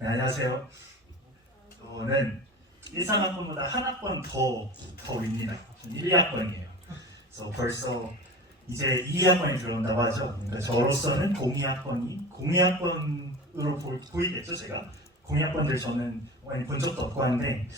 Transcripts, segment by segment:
네, 안녕하세요. 저는 13학번보다 한 학번 더 윗니다. 1, 2학번이에요. 그래서 벌써 이제 2학번이 들어온다고 하죠. 그러니까 저로서는 02학번으로 보이겠죠, 제가. 02학번들 저는 많이 본 적도 없고 한데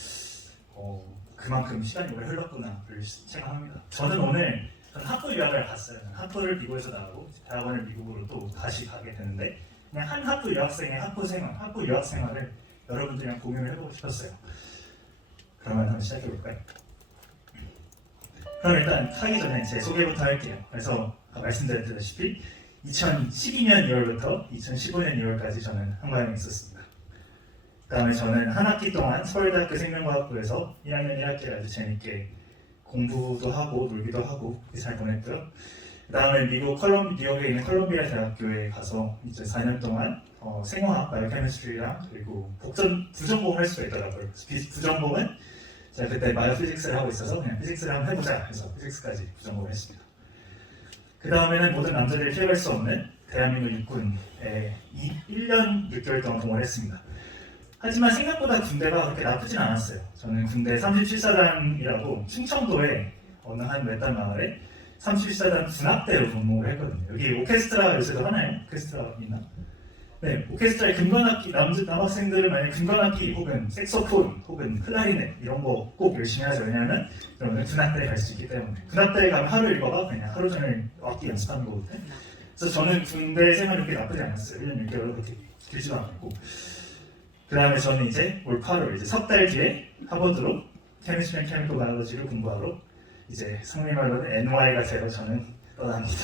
그만큼 시간이 오래 흘렀구나 생각합니다. 저는 학부 유학을 갔어요. 학부를 미국에서 나오고 대학원을 미국으로 또 다시 가게 되는데 그냥 한 학부 유학생의 학부 유학 생활을 여러분들이랑 공유를 해보고 싶었어요. 그러면 한번 시작해 볼까요? 그럼 일단 하기 전에 제 소개부터 할게요. 그래서 아까 말씀드렸다시피 2012년 2월부터 2015년 2월까지 저는 한과형에 있었습니다. 그 다음에 저는 한 학기 동안 서울대학교 생명과학부에서 1학년 1학기를 아주 재밌게 공부도 하고 놀기도 하고 잘 보냈고요. 그 다음에 뉴욕에 있는 컬럼비아 대학교에 가서 이제 4년 동안 생화학, 바이오케미스트리랑 그리고 부전공을 할 수가 있더라고요. 부전공은 제가 그때 바이오피직스를 하고 있어서 그냥 피직스를 한번 해보자 해서 피직스까지 부전공을 했습니다. 그 다음에는 모든 남자들이 피해갈 수 없는 대한민국 육군에 1년 6개월 동안 동원을 했습니다. 하지만 생각보다 군대가 그렇게 나쁘진 않았어요. 저는 군대 37사단이라고 충청도에 어느 한 외딴 마을에 37사단 군악대로 복무를 했거든요. 여기 오케스트라 요새도 하나요? 오케스트라 있나? 네, 오케스트라의 금관악기 남학생들은 만약 금관악기 혹은 색소폰 혹은 클라리넷 이런 거 꼭 열심히 하죠. 왜냐하면 그러면 군악대에 갈 수 있기 때문에. 군악대에 가면 하루 읽어봐 그냥 하루 종일 악기 연습하는 거거든요. 그래서 저는 군대 생활이 그렇게 나쁘지 않았어요. 1년 6개월 그렇게 길지도 않았고. 그 다음에 저는 이제 올 8월 이제 석 달 뒤에 하버드로 케미스트리 앤 케미컬 바이올로지를 공부하러 이제 성리 말로는 NY가 되어 저는 떠납니다.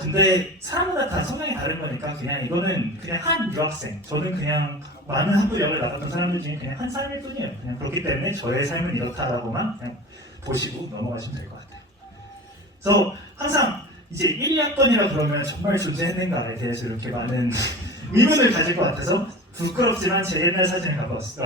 근데 사람마다 다 성향이 다른 거니까 그냥 이거는 그냥 한 유학생, 저는 그냥 많은 학부 유학을 나갔던 사람들 중에 그냥 한 사람일 뿐이에요. 그냥 그렇기 때문에 저의 삶은 이렇다라고만 그냥 보시고 넘어가시면 될 것 같아요. 그래서 항상 이제 1, 2학번이라 그러면 정말 존재했는가에 대해서 이렇게 많은 의문을 가질 것 같아서 부끄럽지만 제 옛날 사진을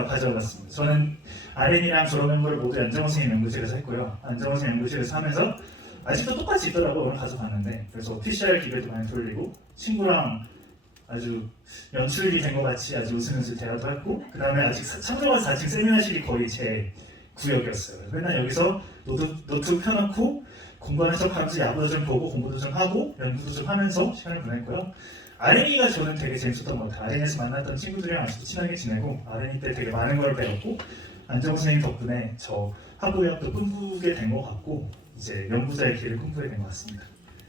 가져와봤습니다. 저는 RN이랑 졸업 연구를 모두 안정호 선생님 연구실에서 했고요. 안정호 선생님 연구실에서 하면서 아직도 똑같이 있더라고요. 오늘 가서 봤는데. 그래서 PCR 기계도 많이 돌리고 친구랑 아주 연출이 된 것 같이 아주 웃으면서 대화도 했고 그 다음에 아직 참조가 4층 세미나실이 거의 제 구역이었어요. 맨날 여기서 노트북 펴놓고 공부하는 척하면서 야구도 좀 보고 공부도 좀 하고 연구도 좀 하면서 시간을 보냈고요. RN이가 저는 되게 재밌었던 것 같아요. RN에서 만났던 친구들이랑 아직도 친하게 지내고 RN이 때 되게 많은 걸 배웠고 안정호 선생님 덕분에 저 학부유학도 꿈꾸게 된 것 같고 이제 연구자의 길을 꿈꾸게 된 것 같습니다.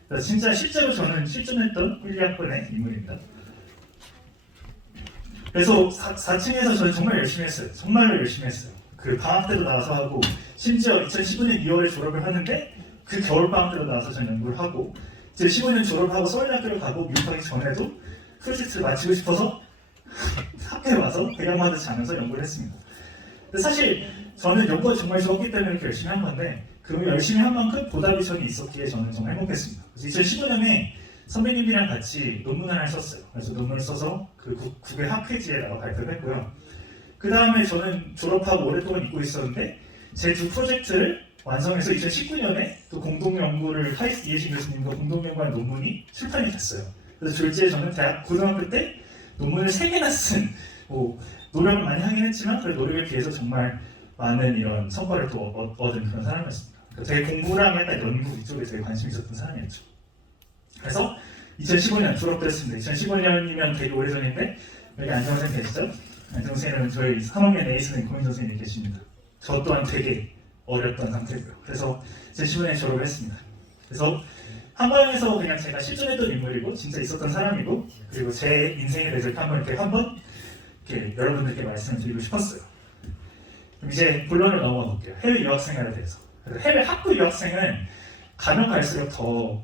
그래서 진짜 실제로 저는 실존했던 1, 2학번의 인물입니다. 그래서 4층에서 저는 정말 열심히 했어요. 정말로 열심히 했어요. 그 방학 때도 나와서 하고 심지어 2015년 2월에 졸업을 하는데 그 겨울방학 때도 나와서 저는 연구를 하고 2015년 졸업하고 서울대학교를 가고 미국 가기 전에도 프로젝트를 마치고 싶어서 학교에 와서 배경마다 자면서 연구를 했습니다. 근데 사실 저는 연구가 정말 좋았기 때문에 이렇게 열심히 한 건데 그 열심히 한 만큼 보답이 저는 있었기에 저는 정말 행복했습니다. 그래서 2015년에 선배님이랑 같이 논문을 하나 썼어요. 그래서 논문을 써서 그 국외 학회지에다가 발표를 했고요. 그 다음에 저는 졸업하고 오랫동안 잊고 있었는데 제 두 프로젝트를 완성해서 2019년에 또 공동연구를 카이스트 이해신 교수님과 공동연구한 논문이 출판이 됐어요. 그래서 졸지에 저는 고등학교 때 논문을 3개나 쓴 노력을 많이 하긴 했지만 그 노력에 비해서 정말 많은 이런 성과를 또 얻은 그런 사람이었습니다. 되게 공부랑 약간 연구 이쪽에 되게 관심이 있었던 사람이었죠. 그래서 2015년 졸업됐습니다. 2015년이면 되게 오래전인데 여기 안정호 선생님 계시죠? 안정호 선생님은 저희 3학년 에이스는 고민 선생님이 계십니다. 저 또한 되게 어렸던 상태고요. 그래서 2015년에 졸업을 했습니다. 그래서 한과형에서 그냥 제가 실존했던 인물이고 진짜 있었던 사람이고 그리고 제 인생에 대해서 한번 여러분들께 말씀을 드리고 싶었어요. 그럼 이제 본론으로 넘어가 볼게요. 해외 유학 생활에 대해서. 해외 학부 유학생은 가면 갈수록 더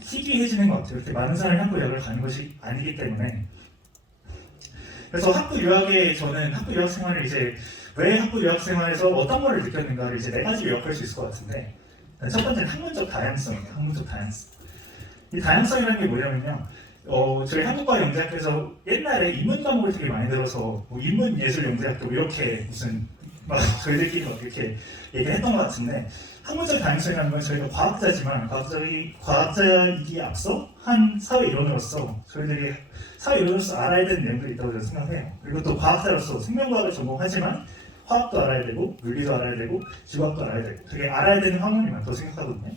희귀해지는 것 같아요. 이렇게 많은 사람이 학부 유학을 가는 것이 아니기 때문에. 그래서 저는 학부 유학 생활을 이제 왜 학부 유학 생활에서 어떤 거를 느꼈는가를 이제 4가지로 요약할 수 있을 것 같은데 첫 번째는 학문적 다양성이에요. 학문적 다양성. 이 다양성이라는 게 뭐냐면요. 저희 한국과영대학교에서 옛날에 인문 과목을 되게 많이 들어서 인문예술영대학교 이렇게 무슨 막 저희들끼리 막 이렇게 얘기했던 것 같은데 학문적 다양성이라는 건 저희가 과학자이기 앞서 한 사회 이론으로서 저희들이 사회 이론으로서 알아야 되는 내용들이 있다고 저는 생각해요. 그리고 또 과학자로서 생명과학을 전공하지만 화학도 알아야 되고 물리도 알아야 되고 지구학도 알아야 되고 되게 알아야 되는 학문이 많다고 생각하거든요.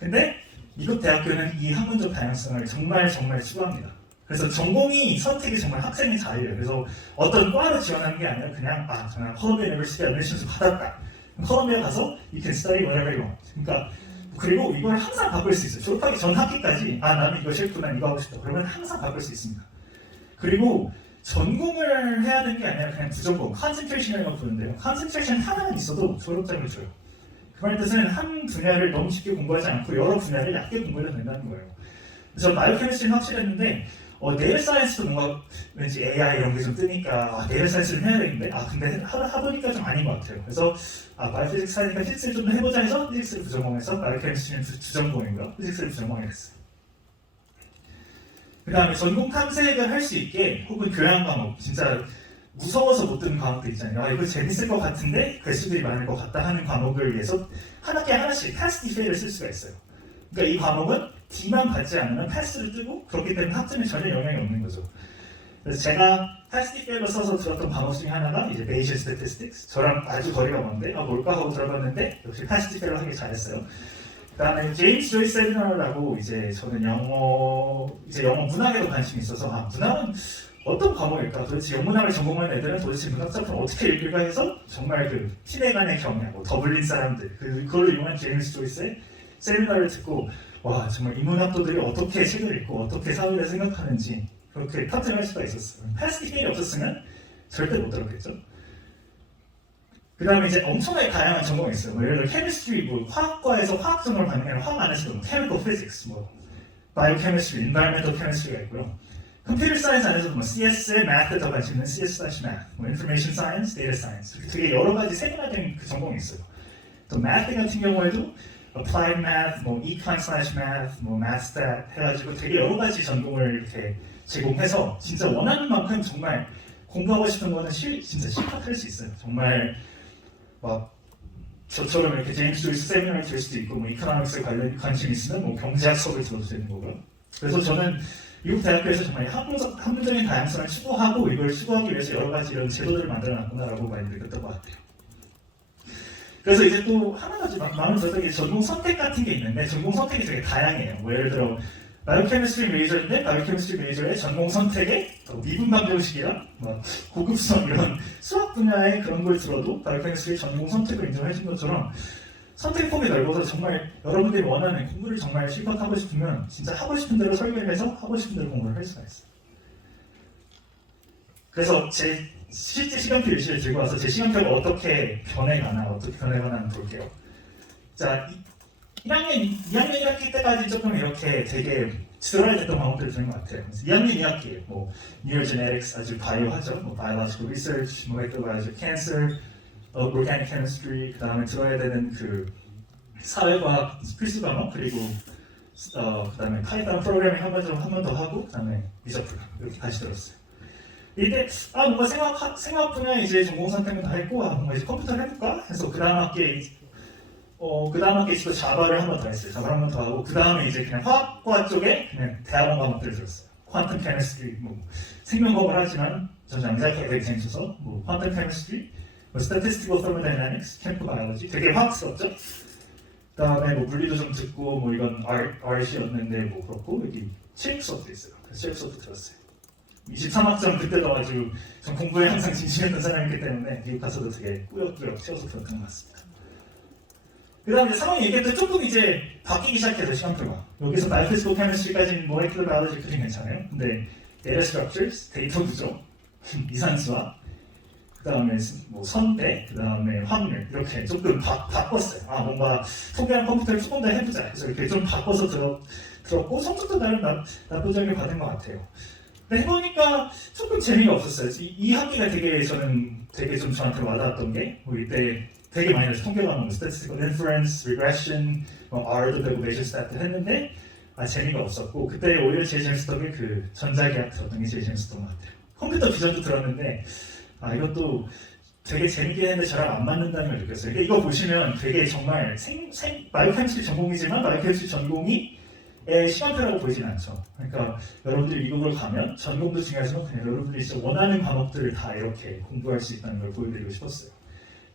근데 미국 대학교는 이 학문적 다양성을 정말 추구합니다. 그래서 전공이 선택이 정말 학생의 자유예요. 그래서 어떤 과로 지원하는 게 아니라 그냥 저는 컬럼비아 유니버시티 애드미션을 받았다. 컬럼비아 가서 you can study whatever you want. 그러니까 그리고 이걸 항상 바꿀 수 있어요. 졸업하기 전 학기까지 나는 이거 싫고 난 이거 하고 싶다. 그러면 항상 바꿀 수 있습니다. 그리고 전공을 해야 되는 게 아니라 그냥 부전공, 컨센트레이션이라고 부르는데요. 컨센트레이션 하나만 있어도 졸업장을 줘요. 그 말의 뜻은 한 분야를 너무 쉽게 공부하지 않고 여러 분야를 얕게 공부해도 된다는 거예요. 저 바이오케미스트리는 확실했는데 네일 사이언스도 뭔가 왠지 AI 이런 게 좀 뜨니까 네일 사이언스를 해야 되는데 근데 하보니까 좀 아닌 것 같아요. 그래서 바이오피직스 하니까 피직스를 좀 더 해보자 해서 피직스를 부전공해서 바이오케미스트리는 주전공인가 피직스를 부전공하게 됐어요. 그 다음에 전공 탐색을 할 수 있게 혹은 교양 과목 진짜 무서워서 못 듣는 과목도 있잖아요. 이거 재밌을 것 같은데 개수들이 많을 것 같다 하는 과목을 위해서 한 학기에 하나씩 패스 디페이를 쓸 수가 있어요. 그러니까 이 과목은 D만 받지 않으면 패스를 뜨고 그렇기 때문에 학점에 전혀 영향이 없는 거죠. 그래서 제가 패스 디페이를 써서 들었던 과목 중에 하나가 이제 Bayesian Statistics. 저랑 아주 거리가 먼데 뭘까 하고 들어봤는데 역시 패스 디페이를 하기 잘했어요. 그다음에 제임스 조이스 세미나라고 이제 저는 영어 문학에도 관심이 있어서 문학은 어떤 과목일까? 도대체 영문학을 전공한 애들은 도대체 문학 작품 어떻게 읽을까 해서 정말 그 팀에 간의 경향, 더블린 사람들 그걸 이용한 제임스 조이스의 세미나를 듣고 와 정말 인문학도들이 어떻게 책을 읽고 어떻게 사회를 생각하는지 그렇게 탐색할 수가 있었어요. 패스 디페일이 없었으면 절대 못 들었겠죠. 그 다음에 이제 엄청나게 다양한 전공이 있어요. 예를 들어 케미스트리, 화학과에서 화학 전공을 받는 게 아니라 화학 안에서도 chemical physics, biochemistry, environmental chemistry가 있고요. 컴퓨터 사이언스 안에서도 CS에 math에 더 관심 있는 CS/math, information science, data science 되게 여러 가지 세분화된 그 전공이 있어요. 또 math 같은 경우에도 applied math, econ/math, mathstat 해가지고 되게 여러 가지 전공을 이렇게 제공해서 진짜 원하는 만큼 정말 공부하고 싶은 거는 진짜 실컷 할 수 있어요. 정말 저처럼 이렇게 제임스 조이스 세미나를 들 수도 있고 이코노믹스에 관심 있으면 경제학 수업을 들어도 되는 거고요. 그래서 저는 미국 대학교에서 정말 학문적인 다양성을 추구하고 이걸 추구하기 위해서 여러 가지 이런 제도들을 만들어놨구나라고 많이 느꼈던 것 같아요. 그래서 이제 또 하나가 마음에 들었던 게 전공 선택 같은 게 있는데 전공 선택이 되게 다양해요. 예를 들어 바이오케미스트리 메이저인데 바이오케미스트리 메이저의 전공 선택에 미분 방정식이랑 고급성 이런 수학 분야의 그런 걸 들어도 바이오케미스트리 전공 선택을 인정해 준 것처럼 선택 폭이 넓어서 정말 여러분들이 원하는 공부를 정말 실컷 하고 싶으면 진짜 하고 싶은 대로 설계를 해서 하고 싶은 대로 공부를 할 수가 있어요. 그래서 제 실제 시간표 일시를 들고 와서 제 시간표가 어떻게 변해가나 한번 볼게요. 자, 2학년 1학기 때까지 조금 이렇게 되게 들어야 됐던 과목들을 들은 것 같아요. 2학년 2학기에 Neurogenetics 아주 바이오하죠. Biological Research, 아주 Cancer, Organic Chemistry, 그 다음에 들어야 되는 그 사회과학 필수 과목 그리고 그 다음에 파이썬 프로그래밍 한 번 더 하고 그 다음에 미적분 이렇게 다시 들었어요. 이때 뭔가 생학 분야에 이제 전공 선택은 다 했고 뭔가 이제 컴퓨터를 해볼까 해서 그 다음 학기에 있어서 자바를 한 번 더 했어요. 자바를 한 번 더 하고 그 다음에 이제 그냥 화학과 쪽에 그냥 대학원 과목들을 들었어요. 퀀텀 케미스트리, 생명과학을 하지만 전 양자학이 되게 재밌어서 퀀텀 케미스트리, statistical thermodynamics, chemical biology 되게 화학스럽죠. 그 다음에 물리도 좀 듣고 이건 RC였는데 그렇고 여기 체육 수업도 있어요. 그래서 체육 수업도 들었어요. 23학점 그때도 아주 전 공부에 항상 진심이었던 사람이기 때문에 미국 가서도 되게 꾸역꾸역 채워서 들었던 것 같습니다. 그 다음에 상황이 얘기했던 조금 이제 바뀌기 시작해서 시간표가 여기서 바이오피지컬 케미스트리까지는 모레큘러 바이올로지까지 괜찮아요. 근데 데이터 스트럭처스, 데이터 구조, 이산수학 그 다음에 선대, 그 다음에 확률 이렇게 조금 바꿨어요. 뭔가 통계랑 컴퓨터를 조금 더 해보자 그래서 이렇게 좀 바꿔서 들었고 성적도 나름 나쁘지 받은 것 같아요. 근데 해보니까 조금 재미가 없었어요. 이 학기가 되게 좀 저한테 와닿았던 게 이때 되게 많이 했어요. 통계 과목, statistical inference, regression, R도 되고 Bayesian stat 했는데 재미가 없었고 그때 오히려 제일 재밌었던 게 그 전자기학 들었던 게 제일 재밌었던 것 같아요. 컴퓨터 비전도 들었는데 이것도 되게 재밌게 했는데 저랑 안 맞는다는 걸 느꼈어요. 이거 보시면 되게 정말 바이오케미스트리 전공이지만 바이오케미스트리 전공이 시간표라고 보이진 않죠. 그러니까 여러분들이 미국을 가면 전공도 중요하지만 그냥 여러분들이 진짜 원하는 과목들을 다 이렇게 공부할 수 있다는 걸 보여드리고 싶었어요.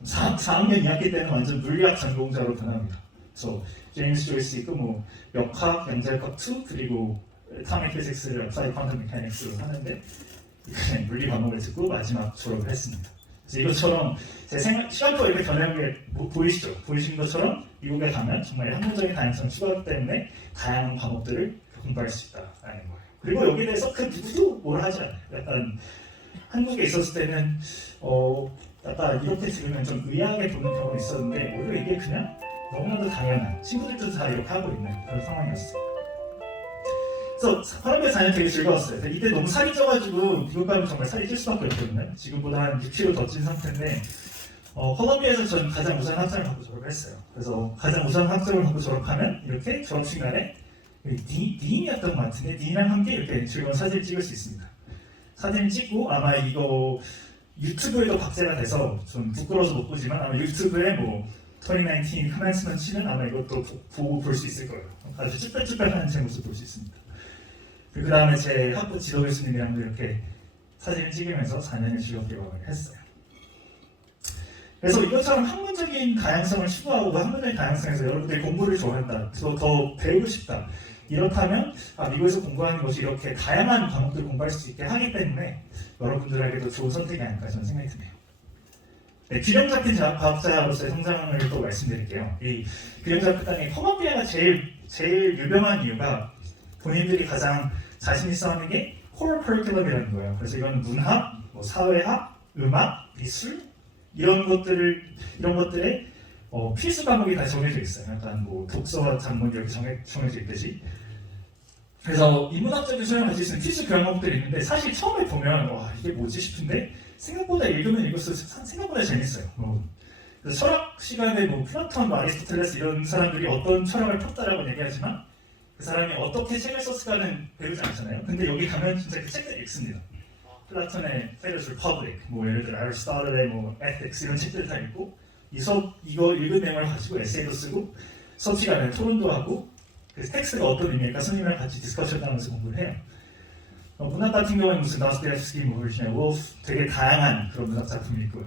4학년 2학기 때는 완전 물리학 전공자로 변합니다. 그래서 제임스 조이스 있고 뭐 역학, 양자역학 2 그리고 타미 피직스를 applied quantum mechanics로 하는데 그냥 물리 과목을 듣고 마지막 졸업을 했습니다. 그래서 이것처럼 제 시간표 이렇게 변하는 게 보이시죠? 보이시는 것처럼 미국에 가면 정말 학문적인 다양성 추가 때문에 다양한 과목들을 공부할 수 있다라는 거예요. 그리고 여기에 대해서 그 누구도 뭘 하지 않아요. 약간 한국에 있었을 때는 약간 이렇게 들으면 좀 의아하게 보는 경우가 있었는데 오히려 이게 그냥 너무나도 당연한 친구들도 다 이렇게 하고 있는 그런 상황이었어요. 그래서 콜롬비아 4년 되게 즐거웠어요. 이때 너무 살이 쪄가지고 미국 가면 정말 살이 찔 수밖에 없거든요. 지금보다 한 6kg 더 찐 상태인데 콜롬비아에서 저는 가장 우수한 학점을 받고 졸업을 했어요. 그래서 가장 우수한 학점을 받고 졸업하면 이렇게 졸업식 날에 딘이었던 것 같은데 딘이랑 함께 이렇게 즐거운 사진을 찍을 수 있습니다. 사진을 찍고 아마 이거 유튜브에도 박제가 돼서 좀 부끄러워서 못 보지만 아마 유튜브에 뭐 2019 commencement치는 아마 이것도 보고 볼 수 있을 거예요. 아주 쭈뼛쭈뼛하는 제 모습 볼 수 있습니다. 그 다음에 제 학부 지도 교수님이랑도 이렇게 사진을 찍으면서 4년을 즐겁게 했어요. 그래서 이것처럼 학문적인 다양성을 추구하고 학문적인 다양성에서 여러분들이 공부를 좋아한다, 더 배우고 싶다. 이렇다면 미국에서 공부하는 것이 이렇게 다양한 과목들을 공부할 수 있게 하기 때문에 여러분들에게도 좋은 선택이 아닐까 저는 생각이 드네요. 네, 균형 잡힌 과학자로서의 성장을 또 말씀드릴게요. 이 균형 잡힌 땅에 콜롬비아가 제일 유명한 이유가 본인들이 가장 자신 있어 하는 게 core curriculum이라는 거예요. 그래서 이건 문학, 뭐 사회학, 음악, 미술 이런 것들의 필수 과목이 다 정해져 있어요. 약간 뭐 독서와 작문 이렇게 정해져 있듯이. 그래서 인문학적인 수련을 가질 수 있는 필수 과목들이 있는데 사실 처음에 보면 와 이게 뭐지 싶은데 생각보다 읽으면 읽을수록 생각보다 재밌어요. 그래서 철학 시간에 뭐 플라톤, 아리스토텔레스 이런 사람들이 어떤 철학을 폈다라고 얘기하지만 그 사람이 어떻게 책을 썼을까는 배우지 않잖아요. 근데 여기 가면 진짜 그 책들 읽습니다. 플라톤의 Phaedrus Republic, 뭐 예를 들어 아리스토텔의 뭐 Ethics 이런 책들을 다 읽고 이거 읽은 내용을 가지고 에세이도 쓰고 수업 시간에 토론도 하고 그 텍스트가 어떤 의미일까 선생님이랑 같이 디스커션 하면서 공부를 해요. 문학 같은 경우는 무슨 다스토옙스키, 뭐 버지니아 울프 되게 다양한 그런 문학 작품이 있고요.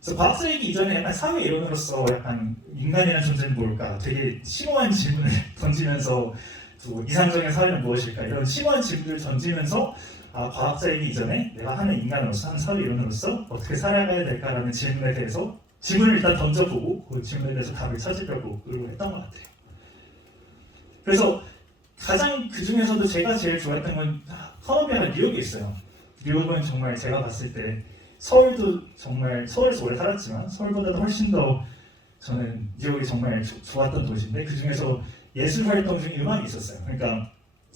그래서 과학자이기 이전에 약간 사회 이론으로서 약간 인간이라는 존재는 뭘까 되게 심오한 질문을 던지면서 또 이상적인 사회는 무엇일까 이런 심오한 질문을 던지면서 과학자이기 이전에 내가 하는 인간으로서 하는 사회 이론으로서 어떻게 살아가야 될까라는 질문에 대해서 질문을 일단 던져보고 그 질문에 대해서 답을 찾으려고 노력했던 것 같아요. 그래서 가장 그 중에서도 제가 제일 좋아했던 건 콜롬비아가 뉴욕에 있어요. 뉴욕은 정말 제가 봤을 때 서울도 정말 서울에서 오래 살았지만 서울보다도 훨씬 더 저는 뉴욕이 정말 좋았던 도시인데 그 중에서 예술 활동 중에 음악이 있었어요. 그러니까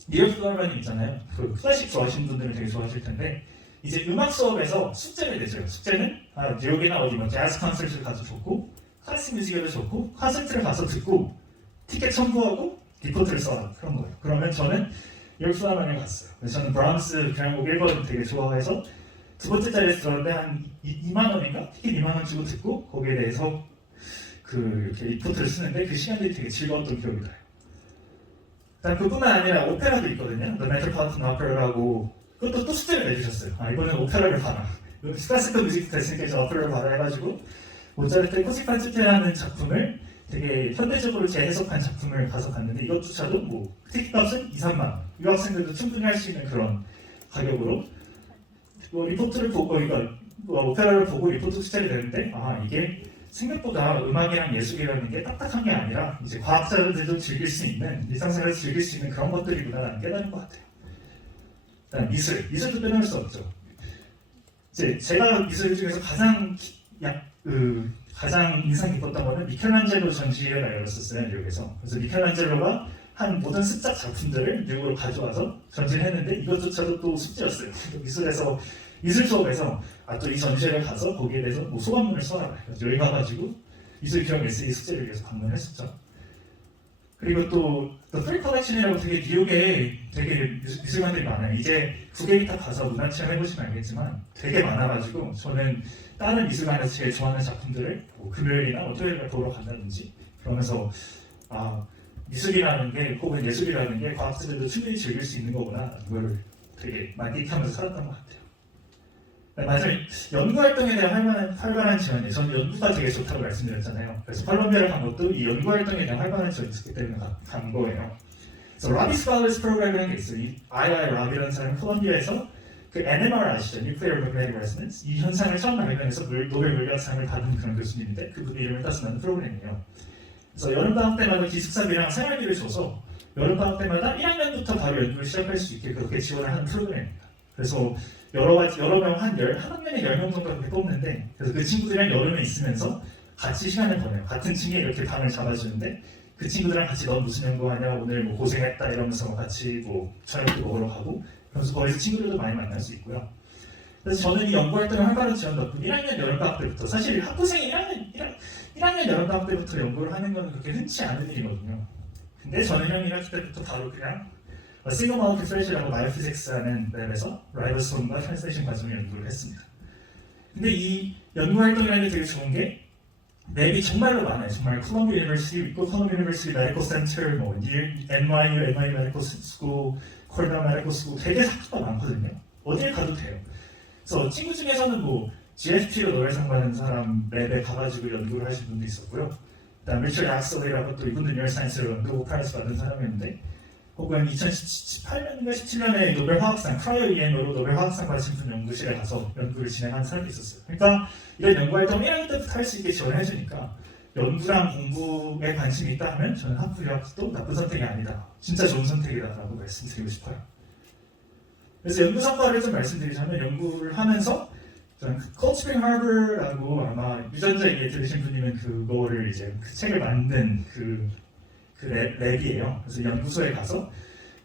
뉴욕 필하모니 있잖아요. 그 클래식 좋아하시는 분들은 되게 좋아하실 텐데 이제 음악 수업에서 숙제를 내줘요. 숙제는 뉴욕이나 어디 뭐 재즈 콘서트를 가서 좋고 클래식 뮤직에도 좋고 콘서트를 가서 듣고 티켓 첨부하고 리포트를 써라 그런 거예요. 그러면 저는 뉴욕 필하모니에 갔어요. 그래서 저는 브람스 교향곡 1번 되게 좋아해서 두 번째 자리에서 들었는데 한 2만 원인가? 티켓 2만 원 주고 듣고 거기에 대해서 이렇게 리포트를 쓰는데 그 시간들이 되게 즐거웠던 기억이 나요. 그다음 그뿐만 아니라 오페라도 있거든요. The Metropolitan Opera라고 그것도 또 숙제를 내주셨어요. 이번엔 오페라를 봐라. 클래시컬 뮤직 됐으니까 이제 오페라를 봐라 해가지고 모차르트의 코시판츠테라는 작품을 되게 현대적으로 재해석한 작품을 가서 봤는데 이것조차도 뭐 티켓값은 2, 3만 원. 유학생들도 충분히 할 수 있는 그런 가격으로 리포트를 보고 오페라를 보고 리포트 숙제를 내는데 이게 생각보다 음악이랑 예술이라는 게 딱딱한 게 아니라 이제 과학자들도 즐길 수 있는 일상생활에서 즐길 수 있는 그런 것들이구나라는 깨달은 것 같아요. 일단 미술도 빼놓을 수 없죠. 이제 제가 미술 중에서 가장 인상 깊었던 거는 미켈란젤로 전시회를 열었었어요 뉴욕에서. 그래서 미켈란젤로가 한 모든 습작 작품들을 뉴욕으로 가져와서 전시를 했는데 이것조차도 또 숙제였어요. 미술 수업에서 또 이 전시회를 가서 거기에 대해서 뭐 소감문을 써라. 여기 가가지고 미술 교양 에세이 숙제를 위해서 방문했었죠. 그리고 또 프리 컬렉션이라고 되게 뉴욕에 되게 미술관들이 많아요. 이제 국외기타 가서 문화 체험 해보시면 알겠지만 되게 많아가지고 저는 다른 미술관에서 제일 좋아하는 작품들을 금요일이나 토요일에 보러 간다든지 그러면서 미술이라는 게 혹은 예술이라는 게 과학자들도 충분히 즐길 수 있는 거구나 그걸 되게 만끽하면서 살았던 것 같아요. 네, 맞아요. 연구활동에 대한 활발한 지원이 저는 연구가 되게 좋다고 말씀드렸잖아요. 그래서 콜롬비아를 간 것도 이 연구활동에 대한 활발한 지원이 있었기 때문에 간 거예요. 그래서 라비 스칼러스 프로그램이라는 게 있어요. 이 라비라는 사람은 콜롬비아에서 그 NMR 아시죠? Nuclear Magnetic Resonance 이 현상을 처음 발견해서 노벨 물리학상을 받은 그런 교수님인데 그분 이름을 따서 만든 프로그램이에요. 그래서 여름방학 때마다 기숙사비랑 생활비를 줘서 여름방학 때마다 1학년부터 바로 연구를 시작할 수 있게 그렇게 지원을 하는 프로그램입니다. 그래서 여러 명 한 학년에 10명 정도 그렇게 뽑는데 그래서 그 친구들이랑 여름에 있으면서 같이 시간을 보내요. 같은 층에 이렇게 방을 잡아주는데 그 친구들이랑 같이 넌 무슨 연구하냐 오늘 뭐 고생했다 이러면서 같이 뭐 저녁도 먹으러 가고 그래서 거기서 친구들도 많이 만날 수 있고요. 그래서 저는 이 연구활동을 활발한 지원 덕분에 1학년 여름방학 때부터 사실 학부생이 1학년 여름방학 때부터 연구를 하는 건 그렇게 흔치 않은 일이거든요. 근데 저는 1학년 때부터 바로 그냥 싱글 마우스 프레시라고 바이오피직스라는 랩에서 라이보솜과 트랜스레이션 과정을 연구를 했습니다. 근데 이 연구활동이라는 게 되게 좋은 게 랩이 정말로 많아요. 정말 콜롬비아 유니버시티 있고 콜롬비아 유니버시티 메디컬 센터, 뭐 NYU 메디컬 스쿨, 코르넬 메디컬 스쿨 되게 학교가 많거든요. 어딜 가도 돼요. 그래서 친구 중에서는 뭐 GFT로 노벨상 받은 사람 랩에 가가지고 연구를 하신 분도 있었고요. 그다음 리처드 악셀이라고 또 이분도 뉴럴사이언스로 노벨 프라이즈 받은 사람이었는데 혹은 2018년인가 17년에 노벨 화학상 크라이오 EM으로 노벨 화학상 받으신 분 연구실에 가서 연구를 진행한 사람도 있었어요. 그러니까 이런 연구활동 1학년 때부터 할 수 있게 지원해 주니까 연구랑 공부에 관심이 있다 하면 저는 학부 유학도 나쁜 선택이 아니다. 진짜 좋은 선택이다라고 말씀드리고 싶어요. 그래서 연구 성과를 좀 말씀드리자면 연구를 하면서 저는 콜스프링 하버라고 아마 유전자 얘기 들으신 분이면 그거를 이제 그 책을 만든 그 랩이에요. 그래서 연구소에 가서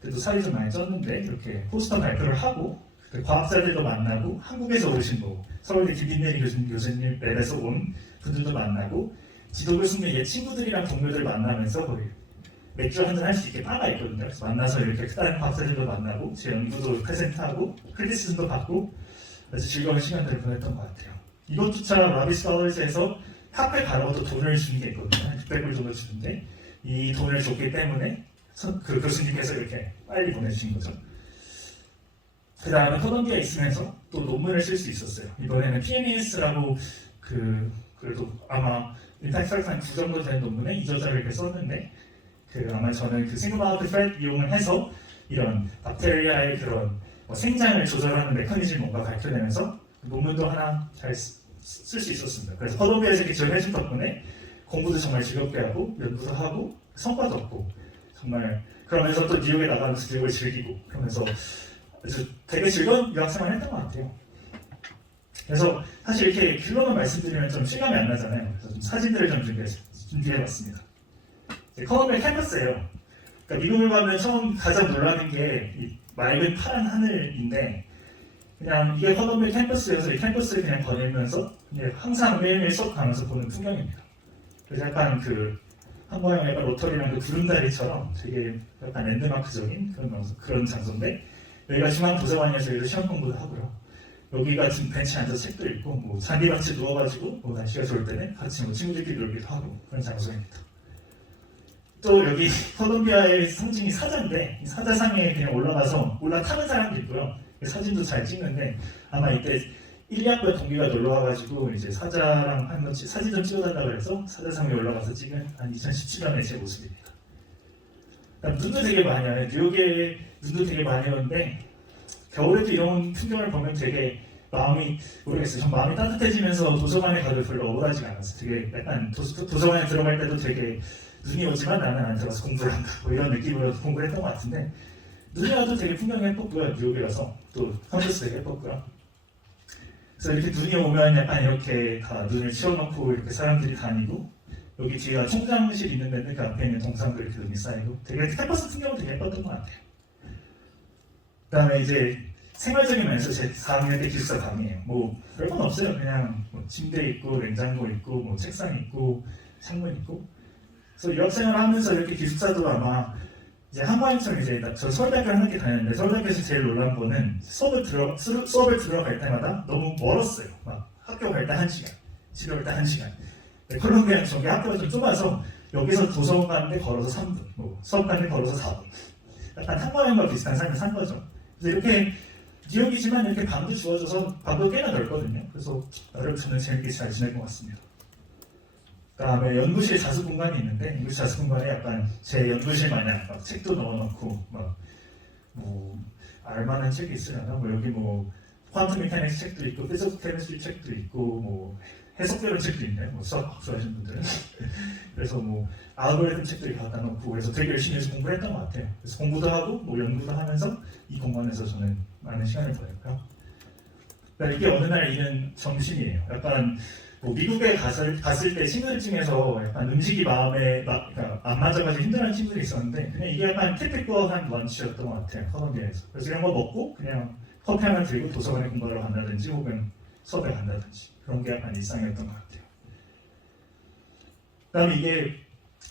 그래도 살이 좀 많이 쪘는데 이렇게 포스터 발표를 하고 과학자들도 만나고 한국에서 오신 뭐 서울대 김빈내리 교수님 랩에서 온 분들도 만나고 지도 교수님 옛 친구들이랑 동료들 만나면서 거의 맥주 한잔 할 수 있게 바가 있거든요. 그래서 만나서 이렇게 다른 과학자들도 만나고 제 연구도 프레젠트하고 크리티시즘도 받고 아주 즐거운 시간들을 보냈던 것 같아요. 이것조차 라비 스칼러스에서 학회 가라고도 돈을 주는 게 있거든요. 600불 정도 주는데 이 돈을 줬기 때문에 그 교수님께서 이렇게 빨리 보내주신 거죠. 그 다음에 콜롬비아에 있으면서 또 논문을 쓸 수 있었어요. 이번에는 PNAS라고 그래도 아마 임팩트가 한 9 정도 된 논문에 이 저자를 이렇게 썼는데 아마 저는 그 싱글마우스 프렛 이용을 해서 이런 박테리아의 그런 생장을 조절하는 메커니즘을 뭔가 밝혀내면서 논문도 하나 잘 쓸 수 있었습니다. 그래서 콜롬비아에서 이렇게 지원해준 덕분에 공부도 정말 즐겁게 하고 연구도 하고 성과도 얻고 정말 그러면서 또 뉴욕에 나가면서 뉴욕을 즐기고 그러면서 아주 되게 즐거운 유학생활을 했던 것 같아요. 그래서 사실 이렇게 결론을 말씀드리면 좀 실감이 안 나잖아요. 그래서 좀 사진들을 좀 준비해봤습니다. 콜롬비아 캠퍼스예요. 그러니까 미국을 가면 처음 가장 놀라는 게 이 맑은 파란 하늘인데 그냥 이게 콜롬비아 캠퍼스여서 이 캠퍼스를 그냥 거닐면서 그냥 항상 매일매일 수업 가면서 보는 풍경입니다. 그래서 약간 한 모양의 약간 로터리랑 그 구름다리처럼 되게 약간 랜드마크적인 그런 장소인데 여기가 중앙 도서관이어서 여기서 시험 공부도 하고요. 여기가 지금 벤치에 앉아서 책도 읽고 뭐 잔디밭에 누워가지고 뭐 날씨가 좋을 때는 같이 뭐 친구들끼리 놀기도 하고 그런 장소입니다. 또 여기 콜롬비아의 상징이 사자인데 이 사자상에 그냥 올라타는 사람도 있고요. 사진도 잘 찍는데 아마 이때 1, 2학번 동기가 놀러 와가지고 이제 사자랑 한 번 사진 좀 찍어달라고 해서 사자상에 올라가서 찍은 한 2017년의 제 모습입니다. 눈도 되게 많이 와요. 뉴욕에 눈도 되게 많이 오는데 겨울에도 이런 풍경을 보면 되게 모르겠어요. 좀 마음이 따뜻해지면서 도서관에 가도 별로 억울하지가 않았어요. 되게 약간 도서관에 들어갈 때도 되게 눈이 오지만 나는 안 들어가서 공부를 한다 뭐 이런 느낌으로 공부를 했던 것 같은데 눈이 와도 되게 풍경이 예뻤고요. 뉴욕이라서 또 캠퍼스 되게 예뻤고요. 그래서 이렇게 눈이 오면 약간 이렇게 다 눈을 치워놓고 이렇게 사람들이 다니고 여기 뒤가 총장실 있는 데는 그 앞에 있는 동상도 이렇게 눈이 쌓이고 되게 캠퍼스 풍경은 되게 예뻤던 것 같아요. 그 다음에 이제 생활적인 면에서 제 4학년 때 기숙사 방이에요. 뭐 별건 없어요. 그냥 뭐 침대 있고 냉장고 있고 뭐 책상 있고 창문 있고 그래서 유학생활을 하면서 이렇게 기숙사도 아마 이제 한과인처럼 이제 저 서울대학교 한 학기 다녔는데 서울대학교에서 제일 놀란 거는 수업을 들어갈 때마다 너무 멀었어요. 막 학교 갈 때 1시간, 집에 올 때 1시간. 콜롬비아는 저기 학교가 좀 좁아서 여기서 도서관 가는데 걸어서 3분, 뭐 수업 가는데 걸어서 4분. 약간 한과형과 비슷한 삶을 산 거죠. 그래서 이렇게 뉴욕이지만 이렇게 방도 주어져서 방도 꽤나 넓거든요. 그래서 나름 저는 재밌게 잘 지낼 것 같습니다. 그다음에 연구실 자수 공간이 있는데 연구실 자수 공간에 약간 제 연구실 마냥 막 책도 넣어놓고 막 뭐 알만한 책이 있으려나 뭐 여기 뭐 퀀텀 메카닉스 책도 있고 피지컬 케미스트리 책도 있고 뭐 해석되는 책도 있네요. 뭐 수학 좋아하시는 분들은 그래서 뭐 알고리즘 책도 이렇게 갖다 놓고 그래서 되게 열심히 해서 공부를 했던 것 같아요. 그래서 공부도 하고 뭐 연구도 하면서 이 공간에서 저는 많은 시간을 보냈고요. 그러니까 이게 어느 날 있는 점심이에요. 약간 뭐 미국에 갔을 때 친구들 중에서 약간 음식이 마음에 그러니까 안 맞아가지고 힘들어하는 친구들이 있었는데 그냥 이게 약간 티피컬한 런치였던 것 같아요. 컬럼비아에서. 그래서 이런 거 먹고 그냥 커피 하나 들고 도서관에 공부하러 간다든지 혹은 수업에 간다든지 그런 게 약간 일상이었던 것 같아요. 그다음에 이게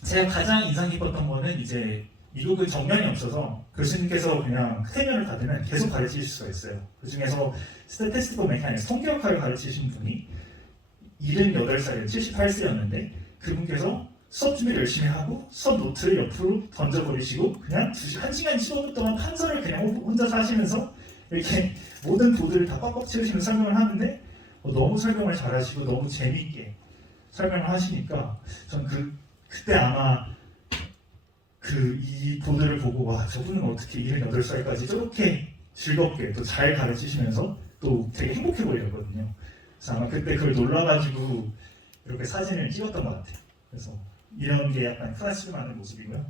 제가 가장 인상 깊었던 거는 이제 미국은 정면이 없어서 교수님께서 그냥 세면을 받으면 계속 가르치실 수가 있어요. 그 중에서 스태티스티컬 메카닉스 통계학을 가르치신 분이 78살에 78세였는데 그분께서 수업 준비를 열심히 하고 수업 노트를 옆으로 던져버리시고 그냥 1시간 15분 동안 판서를 그냥 혼자서 하시면서 이렇게 모든 보드를 다 꽉꽉 채우시면서 설명을 하는데 너무 설명을 잘하시고 너무 재미있게 설명을 하시니까 전 그때 아마 이 보드를 보고 와 저분은 어떻게 78살까지 저렇게 즐겁게 또 잘 가르치시면서 또 되게 행복해 보이거든요. 그래서 아마 그때 그걸 놀라가지고 이렇게 사진을 찍었던 것 같아요. 그래서 이런 게 약간 클래스룸하는 모습이고요.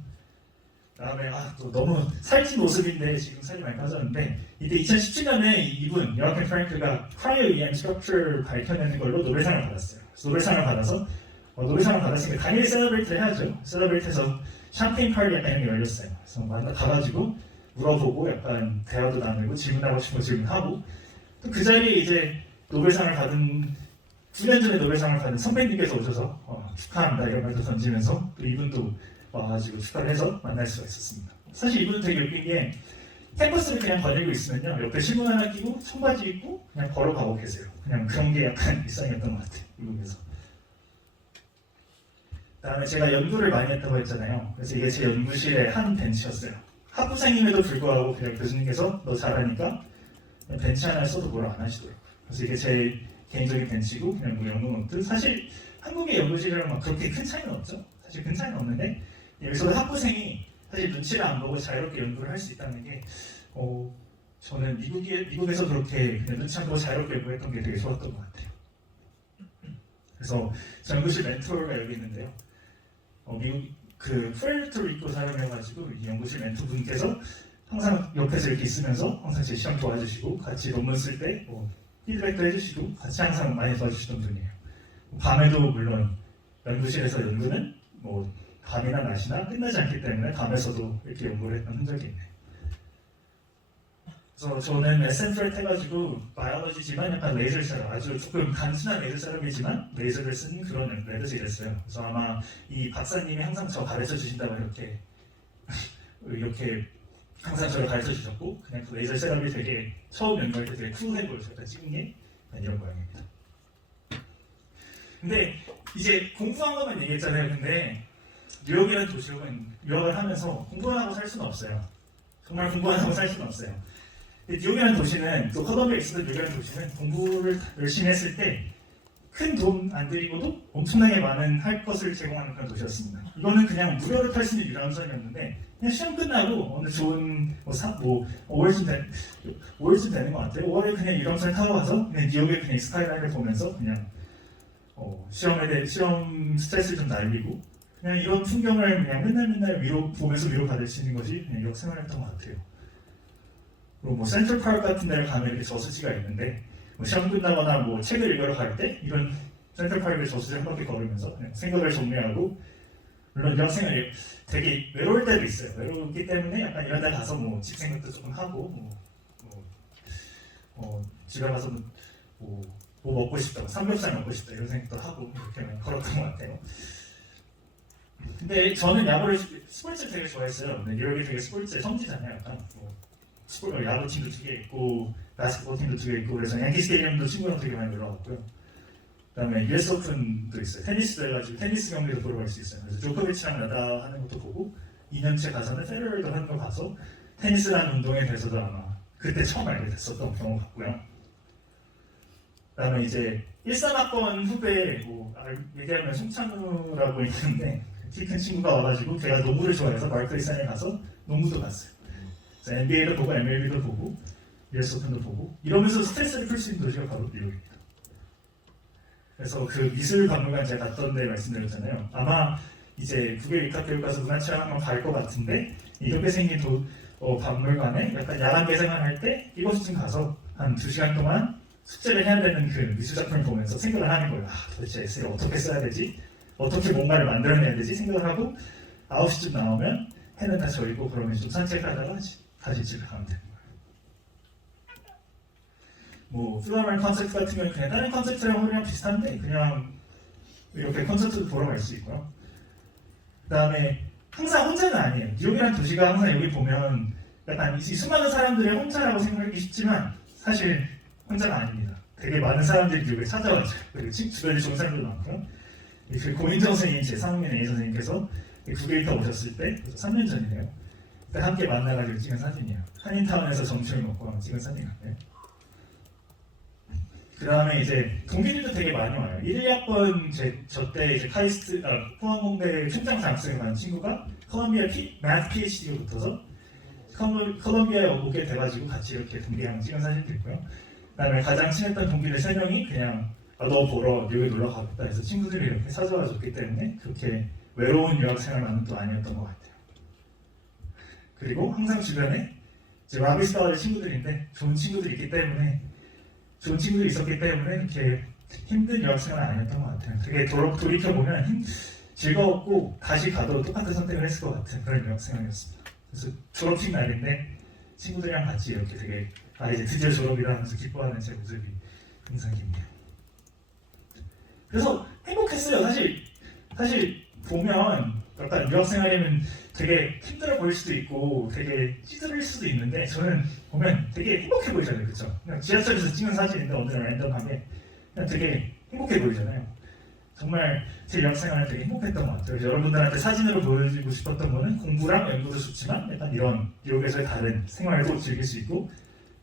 그다음에 또 너무 살찐 모습인데 지금 살이 많이 빠졌는데 이때 2017년에 이분 요아킨 프랭크가 크라이오 EM 스트럭처를 밝혀내는 걸로 노벨상을 받았어요. 그래서 노벨상을 받아서 노벨상을 받았으니까 당연히 셀러브레이트를 해야죠. 셀러브레이트해서 샴페인 파티 약간 이런 게 열렸어요. 그래서 가가지고 물어보고 약간 대화도 나누고 질문하고 싶은 거 질문하고 또 그 자리에 이제 노벨상을 받은 9년 전에 노벨상을 받은 선배님께서 오셔서 축하합니다 이런 말도 던지면서 또 이분도 와가지고 축하를 해서 만날 수가 있었습니다. 사실 이분은 되게 웃긴 게 캠퍼스를 그냥 거닐고 있으면요 옆에 신문 하나 끼고 청바지 입고 그냥 걸어가고 계세요. 그냥 그런 게 약간 일상이었던 것 같아요. 미국에서. 그다음에 제가 연구를 많이 했다고 했잖아요. 그래서 이게 제 연구실의 한 벤치였어요. 학부생임에도 불구하고 그냥 교수님께서 너 잘하니까 벤치 하나 써도 뭐라 안 하시더라고요. 그래서 이게 제 개인적인 벤치고 그냥 뭐 연구 노트. 사실 한국의 연구실이랑 막 그렇게 큰 차이는 없죠. 사실 큰 차이는 없는데 여기서도 학부생이 사실 눈치를 안 보고 자유롭게 연구를 할 수 있다는 게 저는 미국에서 그렇게 그냥 눈치 안 보고 자유롭게 연구했던 게 되게 좋았던 것 같아요. 그래서 연구실 멘토가 여기 있는데요. 미국 그 푸에르토리코 사람이어가지고 이 연구실 멘토분께서 항상 옆에서 이렇게 있으면서 항상 제 시험 도와주시고 같이 논문 쓸 때 피드백도 해주시고 같이 항상 많이 도와주시던 분이에요. 밤에도 물론 연구실에서 연구는 뭐 밤이나 낮이나 끝나지 않기 때문에 밤에서도 이렇게 연구를 했던 흔적이 있네요. 그래서 저는 에센트를 해가지고 바이올로지지만 약간 레이저 셋업 아주 조금 단순한 레이저 셋업이지만 레이저를 쓴 그런 레이저를 했어요. 그래서 아마 이 박사님이 항상 저 가르쳐 주신다고 이렇게 항상 저를 가르쳐 주셨고 그냥 그 레이저 셋업이 되게 처음 연구할 때 되게 쿨해 보여서 찍은 게 이런 모양입니다. 근데 이제 공부한 것만 얘기했잖아요. 근데 뉴욕이라는 도시는 유학을 하면서 공부만 하고 살 수는 없어요. 정말 공부만 하고 살 수는 없어요. 뉴욕이라는 도시는 또 컬럼비아에 있었던 뉴욕이라는 도시는 공부를 열심히 했을 때 큰 돈 안 들이고도 엄청나게 많은 할 것을 제공하는 그런 도시였습니다. 이거는 그냥 무료로 탈 수 있는 유람선이었는데 그냥 시험 끝나고 어느 좋은 5월쯤 되는 것 같아요. 5월에 그냥 유람선 타고 가서 그냥 뉴욕의 그냥 스카이라인을 보면서 그냥 시험 스트레스를 좀 날리고 그냥 이런 풍경을 그냥 맨날 보면서 위로받을 수 있는 것이 그냥 유학 생활이었던 것 같아요. 그리고 센트럴 파크 같은 데를 가면 이렇게 저수지가 있는데 시험 끝나거나 책을 읽으러 갈 때 이런 센트럴 파크의 저수지를 한 바퀴 걸으면서 그냥 생각을 정리하고 물론 유학 생활이 되게 외로울 때도 있어요. 외롭기 때문에 약간 이런 데 가서 집 생각도 조금 하고 집에 가서 뭐 먹고 싶다, 삼겹살 먹고 싶다 이런 생각도 하고 이렇게 걸었던 것 같아요. 근데 저는 스포츠를 되게 좋아했어요. 뉴욕이 되게 스포츠의 성지잖아요. 약간 야구팀도 2개 있고 바스켓볼 팀도 2개 있고 그래서 양키 스테디움도 친구랑 되게 많이 놀러 갔고요. 그다음에 US 오픈도 있어요. 테니스도 해가지고 테니스 경기도 보러 갈 수 있어요. 그래서 조코비치랑 나다 하는 것도 보고 2년째 가서는 페데러도 하는 거 가서 테니스라는 운동에 대해서도 아마 그때 처음 알게 됐었던 경우 같고요. 그다음에 이제 13학번 후배 얘기하면 송찬우라고 있는데 키 큰 친구가 와가지고 걔가 농구를 좋아해서 마르크리산에 가서 농구도 갔어요. 그래서 NBA도 보고 MLB도 보고 US 오픈도 보고 이러면서 스트레스를 풀 수 있는 도시가 바로 뉴욕입니다. 그래서 그 미술박물관 제가 갔던 데 말씀드렸잖아요. 아마 이제 국외 입학교육 가서 문화체험을 갈 것 같은데 이렇게 생긴 박물관에 약간 야간 개장을 할 때 이곳쯤 가서 한 2시간 동안 숙제를 해야 되는 그 미술작품을 보면서 생각을 하는 거예요. 도대체 에세이를 어떻게 써야 되지? 어떻게 뭔가를 만들어내야 되지? 생각을 하고 9시쯤 나오면 해는 다 져있고 그러면 좀 산책하다가 다시 집에 가면 되는 거예요. 플라월 콘서트 같은 경우는 그냥 다른 콘서트랑 비슷한데 그냥 이렇게 콘서트도 보러 갈 수 있고요. 그 다음에 항상 혼자는 아니에요. 뉴욕이라는 도시가 항상 여기 보면 약간 이 수많은 사람들의 혼자라고 생각하기 쉽지만 사실 혼자가 아닙니다. 되게 많은 사람들이 뉴욕에 찾아와죠. 그리고 주변에 좋은 사람들도 많고요. 그 고인정 선생님, 제 상민 A 선생님께서 국외에 오셨을 때 3년 전이네요. 그때 함께 만나가지고 찍은 사진이에요. 한인타운에서 점심을 먹고 찍은 사진 같아요. 그 다음에 이제 동기들도 되게 많이 와요. 1, 2학번 저때 이제 포항공대 총장 장학생을 간 친구가 컬럼비아 math PhD로 붙어서 컬럼비아에 오게 돼가지고 같이 이렇게 동기랑 찍은 사진도 있고요. 그 다음에 가장 친했던 동기들 3명이 그냥 너 보러 뉴욕에 놀러 가겠다 해서 친구들이 이렇게 찾아와 줬기 때문에 그렇게 외로운 유학 생활만은 또 아니었던 것 같아요. 그리고 항상 주변에 이제 라비스타와의 친구들인데 좋은 친구들이 있기 때문에 좋은 친구들이 있었기 때문에 이렇게 힘든 유학 생활은 아니었던 것 같아요. 되게 돌이켜보면 즐거웠고 다시 가도 똑같은 선택을 했을 것 같은 그런 유학 생활이었습니다. 그래서 졸업식 날인데 친구들이랑 같이 이렇게 되게 이제 드디어 졸업이라 하면서 기뻐하는 제 모습이 인상 깊네요. 그래서 행복했어요. 사실 보면 약간 유학 생활이면 되게 힘들어 보일 수도 있고 되게 찌들릴 수도 있는데 저는 보면 되게 행복해 보이잖아요. 그렇죠? 그냥 지하철에서 찍은 사진인데 어느 날 랜덤하게 그냥 되게 행복해 보이잖아요. 정말 제 유학 생활은 되게 행복했던 것 같아요. 여러분들한테 사진으로 보여주고 싶었던 거는 공부랑 연구도 좋지만 약간 이런 뉴욕에서의 다른 생활도 즐길 수 있고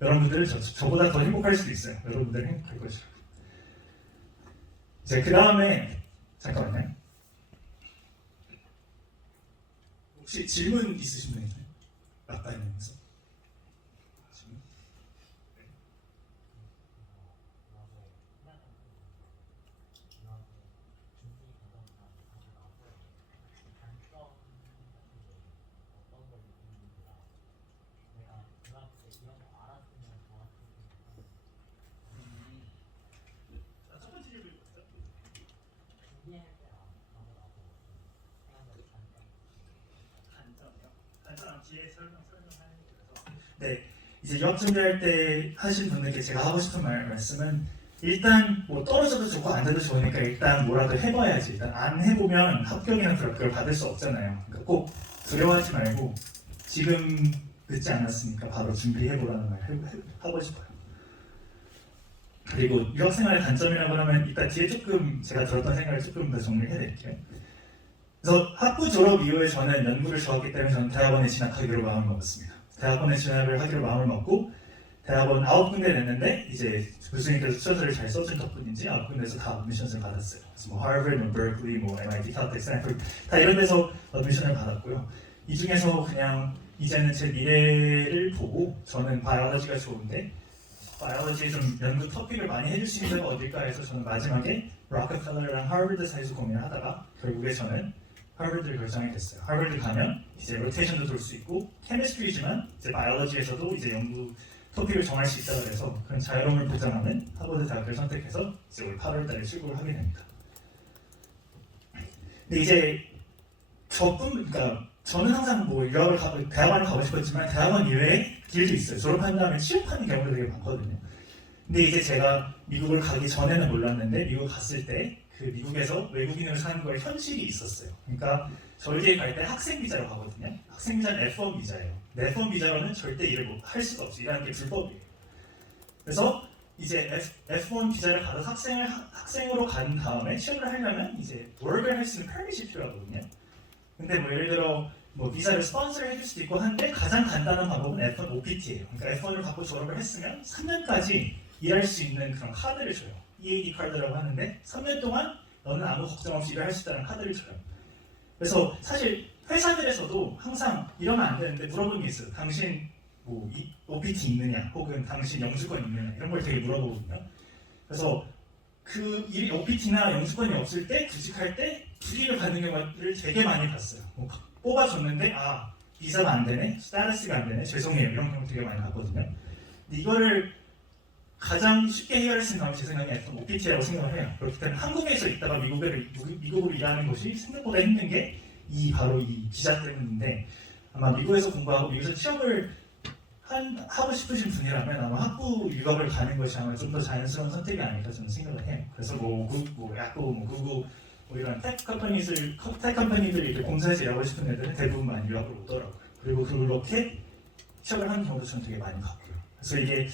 여러분들은 저보다 더 행복할 수도 있어요. 여러분들은 행복할 것이라고. 이제 그 다음에 잠깐만요. 혹시 질문 있으신 분 있나요? 맞다니면서 질문? 네. 첫 번째 질문이 뭐였죠? 단점 뒤에 설명하는 거라서. 네, 이제 유학 준비할 때 하신 분들께 제가 하고 싶은 말씀은 일단 떨어져도 좋고 안 돼도 좋으니까 일단 뭐라도 해봐야지. 일단 안 해보면 합격이나 불합격을 받을 수 없잖아요. 그러니까 꼭 두려워하지 말고 지금 늦지 않았으니까 바로 준비해보라는 말 하고 싶어요. 그리고 유학생활의 단점이라고 하면 이따 뒤에 조금 제가 들었던 생각을 조금 더 정리해드릴게요. 그래서 학부 졸업 이후에 저는 연구를 좋아했기 때문에 저는 대학원에 진학하기로 마음을 먹었습니다. 대학원에 진학을 하기로 마음을 먹고 대학원 9군데 냈는데 이제 교수님께서 수저들을 잘 써준 덕분인지 9군데에서 다 어드미션을 받았어요. 그래서 하버드, 베클리, MIT, 칼텍, 스탠포드 다 이런 데서 어드미션을 받았고요. 이 중에서 그냥 이제는 제 미래를 보고 저는 바이올로지가 좋은데 바이올로지에 좀 연구 토픽을 많이 해줄 수 있는 데가 어딜까 해서 저는 마지막에 록펠러랑 하버드 사이에서 고민을 하다가 결국에 저는 하버드를 결정하게 됐어요. 하버드 가면 이제 로테이션도 돌 수 있고 케미스트리지만 이제 바이올로지에서도 이제 연구 토픽을 정할 수 있다고 해서 그런 자유로움을 보장하는 하버드 대학을 선택해서 이제 올 8월달에 출국을 하게 됩니다. 근데 이제 그러니까 저는 항상 유학을 대학원을 가고 싶었지만 대학원 이외에 길도 있어요. 졸업한 다음에 취업하는 경우도 되게 많거든요. 근데 이제 제가 미국을 가기 전에는 몰랐는데 미국 갔을 때 그 미국에서 외국인으로 사는 거에 현실이 있었어요. 그러니까 저희들이 갈 때 학생 비자로 가거든요. 학생 비자는 F1 비자예요. F1 비자로는 절대 일을 할 수가 없어요. 일하는 게 불법이에요. 그래서 이제 F1 비자를 받아서 학생으로 간 다음에 취업을 하려면 이제 월크를 할 수 있는 퍼밋이 필요하거든요. 근데 뭐 예를 들어 뭐 비자를 스폰서를 해줄 수도 있고 한데 가장 간단한 방법은 F1 OPT예요. 그러니까 F1을 받고 졸업을 했으면 3년까지 일할 수 있는 그런 카드를 줘요. EAD 카드라고 하는데 3년 동안 너는 아무 걱정 없이 일을 할 수 있다는 카드를 줘요. 그래서 사실 회사들에서도 항상 이러면 안 되는데 물어보는 게 있어요. 당신 뭐 OPT 있느냐, 혹은 당신 영주권 있느냐 이런 걸 되게 물어보거든요. 그래서 그 일이 OPT나 영주권이 없을 때 구직할 때 불이익을 받는 경우를 되게 많이 봤어요. 뭐 뽑아줬는데 비자가 안 되네, 스타러스가 안 되네, 죄송해요 이런 경우 되게 많이 봤거든요. 근데 이거를 가장 쉽게 해결할 수 있는 방법이 제 생각에 OPT라고 생각을 해요. 그렇기 때문에 한국에서 있다가 미국으로 일하는 것이 생각보다 힘든 게 바로 이 비자 때문인데, 아마 미국에서 공부하고 미국에서 취업을 하고 싶으신 분이라면 아마 학부 유학을 가는 것이 아마 좀 더 자연스러운 선택이 아닐까 저는 생각을 해요. 그래서 구글 이런 텍 컴퍼니들이 이렇게 공사에서 일하고 싶은 애들은 대부분 많이 유학을 오더라고요. 그리고 그렇게 취업을 하는 경우도 저는 되게 많이 봤고요. 그래서 이게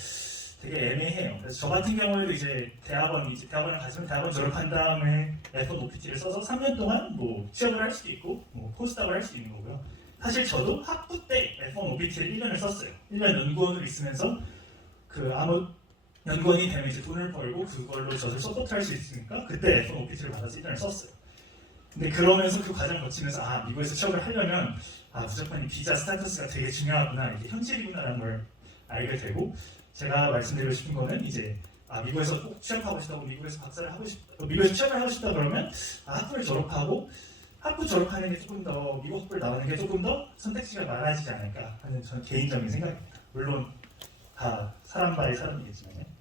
되게 애매해요. 그래서 저 같은 경우에도 이제 대학원을 갔으면 대학원 졸업한 다음에 F1 OPT를 써서 3년 동안 뭐 취업을 할 수도 있고 뭐 포스닥을 할 수도 있는 거고요. 사실 저도 학부 때 F1 OPT를 1년을 썼어요. 1년 연구원을 있으면서 아무 연구원이 되면 이제 돈을 벌고 그걸로 저를 서포트할 수 있으니까 그때 F1 OPT를 받아서 1년을 썼어요. 근데 그러면서 그 과정 거치면서 미국에서 취업을 하려면 무조건 이 비자 스타터스가 되게 중요하구나, 이게 현실이구나라는 걸 알게 되고, 제가 말씀드리고 싶은 거는 이제 미국에서 꼭 취업하고 싶다고, 미국에서 취업을 하고 싶다 그러면 학부를 졸업하고 학부 졸업하는 게 조금 더, 미국 학부를 나오는 게 조금 더 선택지가 많아지지 않을까 하는 저는 개인적인 생각입니다. 물론 다 사람 바이 사람이겠지만요.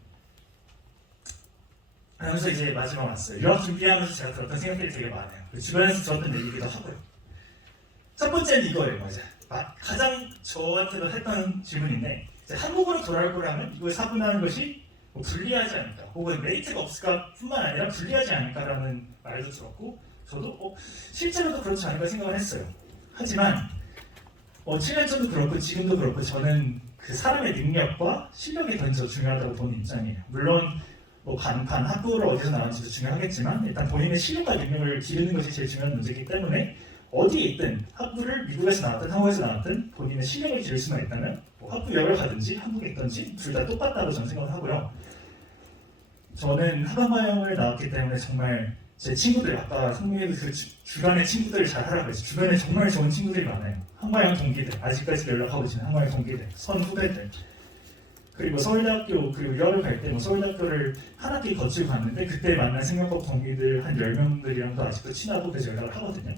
그래서 이제 마지막 왔어요. 유학 준비하면서 제가 들었던 생각들이 되게 많아요. 주변에서 들었던 얘기기도 하고요. 첫 번째는 이거예요. 가장 저한테도 했던 질문인데, 한국으로 돌아올 거라면 미국에서 학부하는 것이 뭐 불리하지 않을까, 혹은 메리트가 없을까 뿐만 아니라 불리하지 않을까라는 말도 들었고, 저도 실제로도 그렇지 않을까 생각을 했어요. 하지만 7년 전도 그렇고 지금도 그렇고 저는 그 사람의 능력과 실력이 더 중요하다고 보는 입장이에요. 물론 뭐 간판, 학부를 어디서 나왔는지도 중요하겠지만 일단 본인의 실력과 능력을 기르는 것이 제일 중요한 문제이기 때문에 어디에 있든, 학부를 미국에서 나왔든 한국에서 나왔든 본인의 실력을 기를 수만 있다면 뭐 학부 유학을 가든지 한국에 있든지 둘 다 똑같다고 저는 생각을 하고요. 저는 한방과영을 나왔기 때문에 정말 제 친구들, 아까 성민이도 그 주변의 친구들을 잘 하라고 했어요. 주변에 정말 좋은 친구들이 많아요. 한과영 동기들, 아직까지 연락하고 계시는 한과영 동기들, 선후배들, 그리고 서울대학교 유학을 갈 때 서울대학교를 한 학기 거치고 갔는데 그때 만난 생명법 동기들 한 10명들이랑도 아직도 친하고 그래서 연락을 하거든요.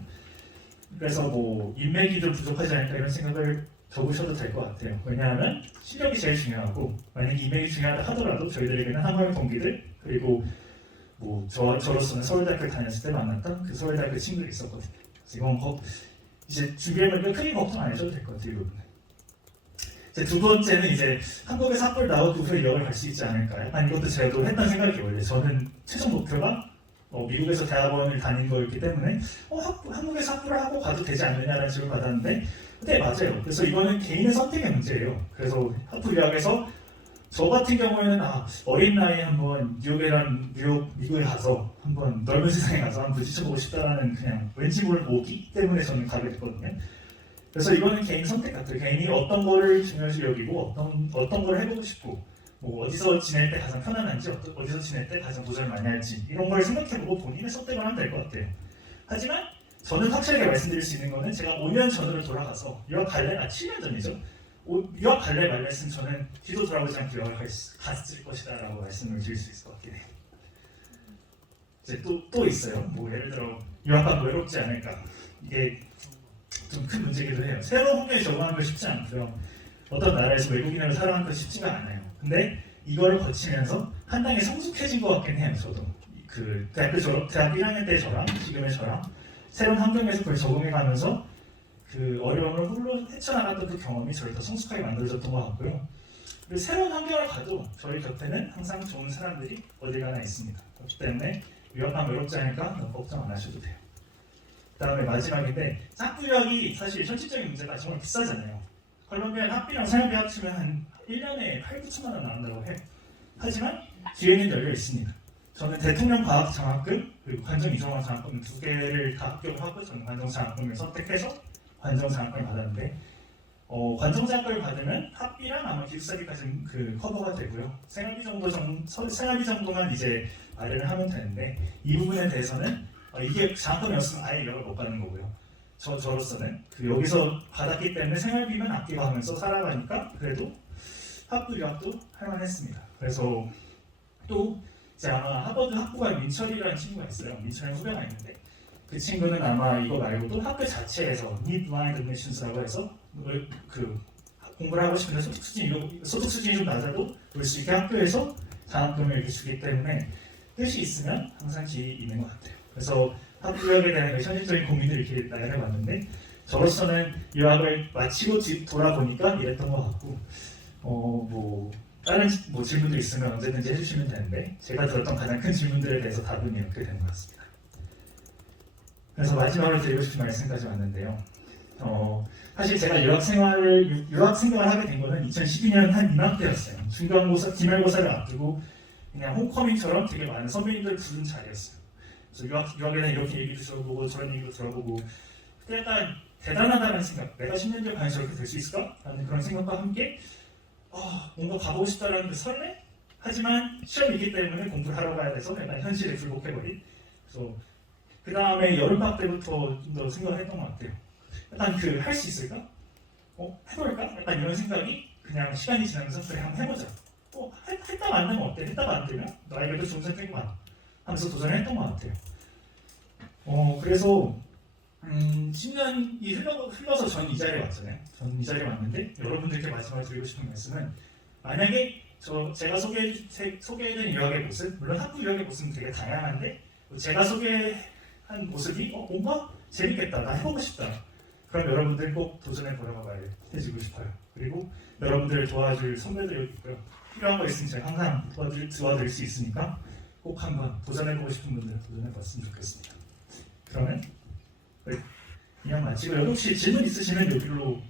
그래서 뭐 인맥이 좀 부족하지 않을까 이런 생각을 접으셔도 될 것 같아요. 왜냐하면 실력이 제일 중요하고, 만약에 인맥이 중요하다 하더라도 저희들에게는 한과영 동기들, 그리고 뭐 저로서는 서울대학교 다녔을 때 만났던 그 서울대학교 친구들이 있었거든요. 그래서 이건 이제 준비해보니까 크게 걱정 안 하셔도 될 것 같아요. 두 번째는 이제 한국에서 학부를 나오고 그 유학을 갈 수 있지 않을까, 약간 이것도 제가 또 했던 생각이, 원래 저는 최종 목표가 미국에서 대학원을 다닌 거였기 때문에 한국에서 학부를 하고 가도 되지 않느냐라는 질문을 받았는데, 네, 맞아요. 그래서 이거는 개인의 선택의 문제예요. 그래서 학부 유학에서 저 같은 경우에는 어린 나이에 한번 미국에 가서 한번 넓은 세상에 가서 한번 부딪혀보고 싶다라는 그냥 왠지 모를 모기 때문에 저는 가게 됐거든요. 그래서 이거는 개인 선택 같아요. 개인이 어떤 거를 중요시 여기고 어떤 걸 해보고 싶고, 뭐 어디서 지낼 때 가장 편안한지, 어디서 지낼 때 가장 도전을 많이 할지, 이런 걸 생각해보고 본인의 선택을 하면 될 것 같아요. 하지만 저는 확실하게 말씀드릴 수 있는 거는, 제가 5년 전으로 돌아가서 유학 갈래? 7년 전이죠. 유학 갈래 말래 했으면 저는 뒤도 돌아보지 않고 유학을 갔을 것이다 라고 말씀을 드릴 수 있을 것 같긴 해요. 이제 또 있어요. 뭐 예를 들어 유학 가면 외롭지 않을까, 이게 좀 큰 문제기도 해요. 새로운 환경에 적응하는 거 쉽지 않고요. 어떤 나라에서 외국인으로 살아가는 거 쉽지가 않아요. 근데 이거를 거치면서 한 단계 성숙해진 것 같긴 해요. 저도 대학교 1학년 때 저랑 지금의 저랑 새로운 환경에서 그걸 적응해가면서 그 어려움을 홀로 헤쳐나갔던 그 경험이 저를 더 성숙하게 만들어줬던 것 같고요. 그리고 새로운 환경을 가도 저희 곁에는 항상 좋은 사람들이 어디 가나 있습니다. 그렇기 때문에 유학하면 외롭지 않을까 너무 걱정 안 하셔도 돼요. 그 다음에 마지막인데, 학부 유학이 사실 현실적인 문제가 정말 비싸잖아요. 콜롬비아 학비랑 생활비 합치면 한 1년에 8, 9천만 원 나온다고 해요. 하지만 기회는 열려 있습니다. 저는 대통령 과학 장학금 그리고 관정 이종학 장학금 두 개를 다 합격을 하고 저는 관정 장학금을 선택해서 관정 장학금을 받았는데 관정 장학금을 받으면 학비랑 아마 기숙사비까지는 그 커버가 되고요. 생활비 정도만 이제 마련을 하면 되는데 이 부분에 대해서는 이게 장학금이었으면 아예 유학을 못 가는 거고요. 저로서는 여기서 받았기 때문에 생활비만 아끼고 하면서 살아가니까 그래도 학부 유학도 할만했습니다. 그래서 또 이제 아마 하버드 학부가 민철이라는 친구가 있어요. 민철의 후배가 있는데 그 친구는 아마 이거 말고도 학교 자체에서 Need Blind Admissions라고 해서 그 공부를 하고 싶은데 소득 수준이 좀 낮아도 올 수 있게 학교에서 장학금을 이렇게 주기 때문에 뜻이 있으면 항상 길이 있는 것 같아요. 그래서 학부 유학에 대한 현실적인 고민을 이렇게 나열해봤는데 저로서는 유학을 마치고 돌아보니까 이랬던 것 같고 뭐 다른 질문도 있으면 언제든지 해주시면 되는데 제가 들었던 가장 큰 질문들에 대해서 답은 이렇게 되는 것 같습니다. 그래서 마지막으로 드리고 싶은 말씀까지 왔는데요. 사실 제가 유학 생활을 하게 된 거는 2012년 한 이맘때였어요. 중간고사, 기말고사를 앞두고 그냥 홈커밍처럼 되게 많은 선배님들 부른 자리였어요. 그래서 유학에 대한 이렇게 얘기도 들어보고 저런 얘기도 들어보고 그때 약간 대단하다는 생각, 내가 10년 뒤에 과연 저렇게 될 수 있을까? 라는 그런 생각과 함께 뭔가 가보고 싶다라는 그 설레? 하지만 시험이기 때문에 공부를 하러 가야 돼서 약간 현실에 굴복해버린. 그래서 그 다음에 여름방학 때부터 좀 더 생각을 했던 것 같아요. 약간 할 수 있을까? 해볼까? 약간 이런 생각이 그냥 시간이 지나면서 그래 한번 해보자. 했다 만들면 어때? 했다 만들면 나에게도 좋은 선택이 많아. 하면서 도전을 했던 것 같아요. 그래서 10년이 흘러서 저는 이 자리에 왔잖아요. 저는 이 자리에 왔는데 여러분들께 마지막으로 드리고 싶은 말씀은 만약에 제가 소개해드린 유학의 모습, 물론 학부 유학의 모습은 되게 다양한데 제가 소개한 모습이 뭔가 재밌겠다, 나 해보고 싶다. 그럼 여러분들 꼭 도전해보라고 말해주고 싶어요. 그리고 여러분들을 도와줄 선배들이 있고요. 필요한 거 있으면 제가 항상 도와드릴 수 있으니까 꼭 한번 도전해보고 싶은 분들 도전해봤으면 좋겠습니다. 그러면 그냥 마치고 혹시 질문 있으시면 여기로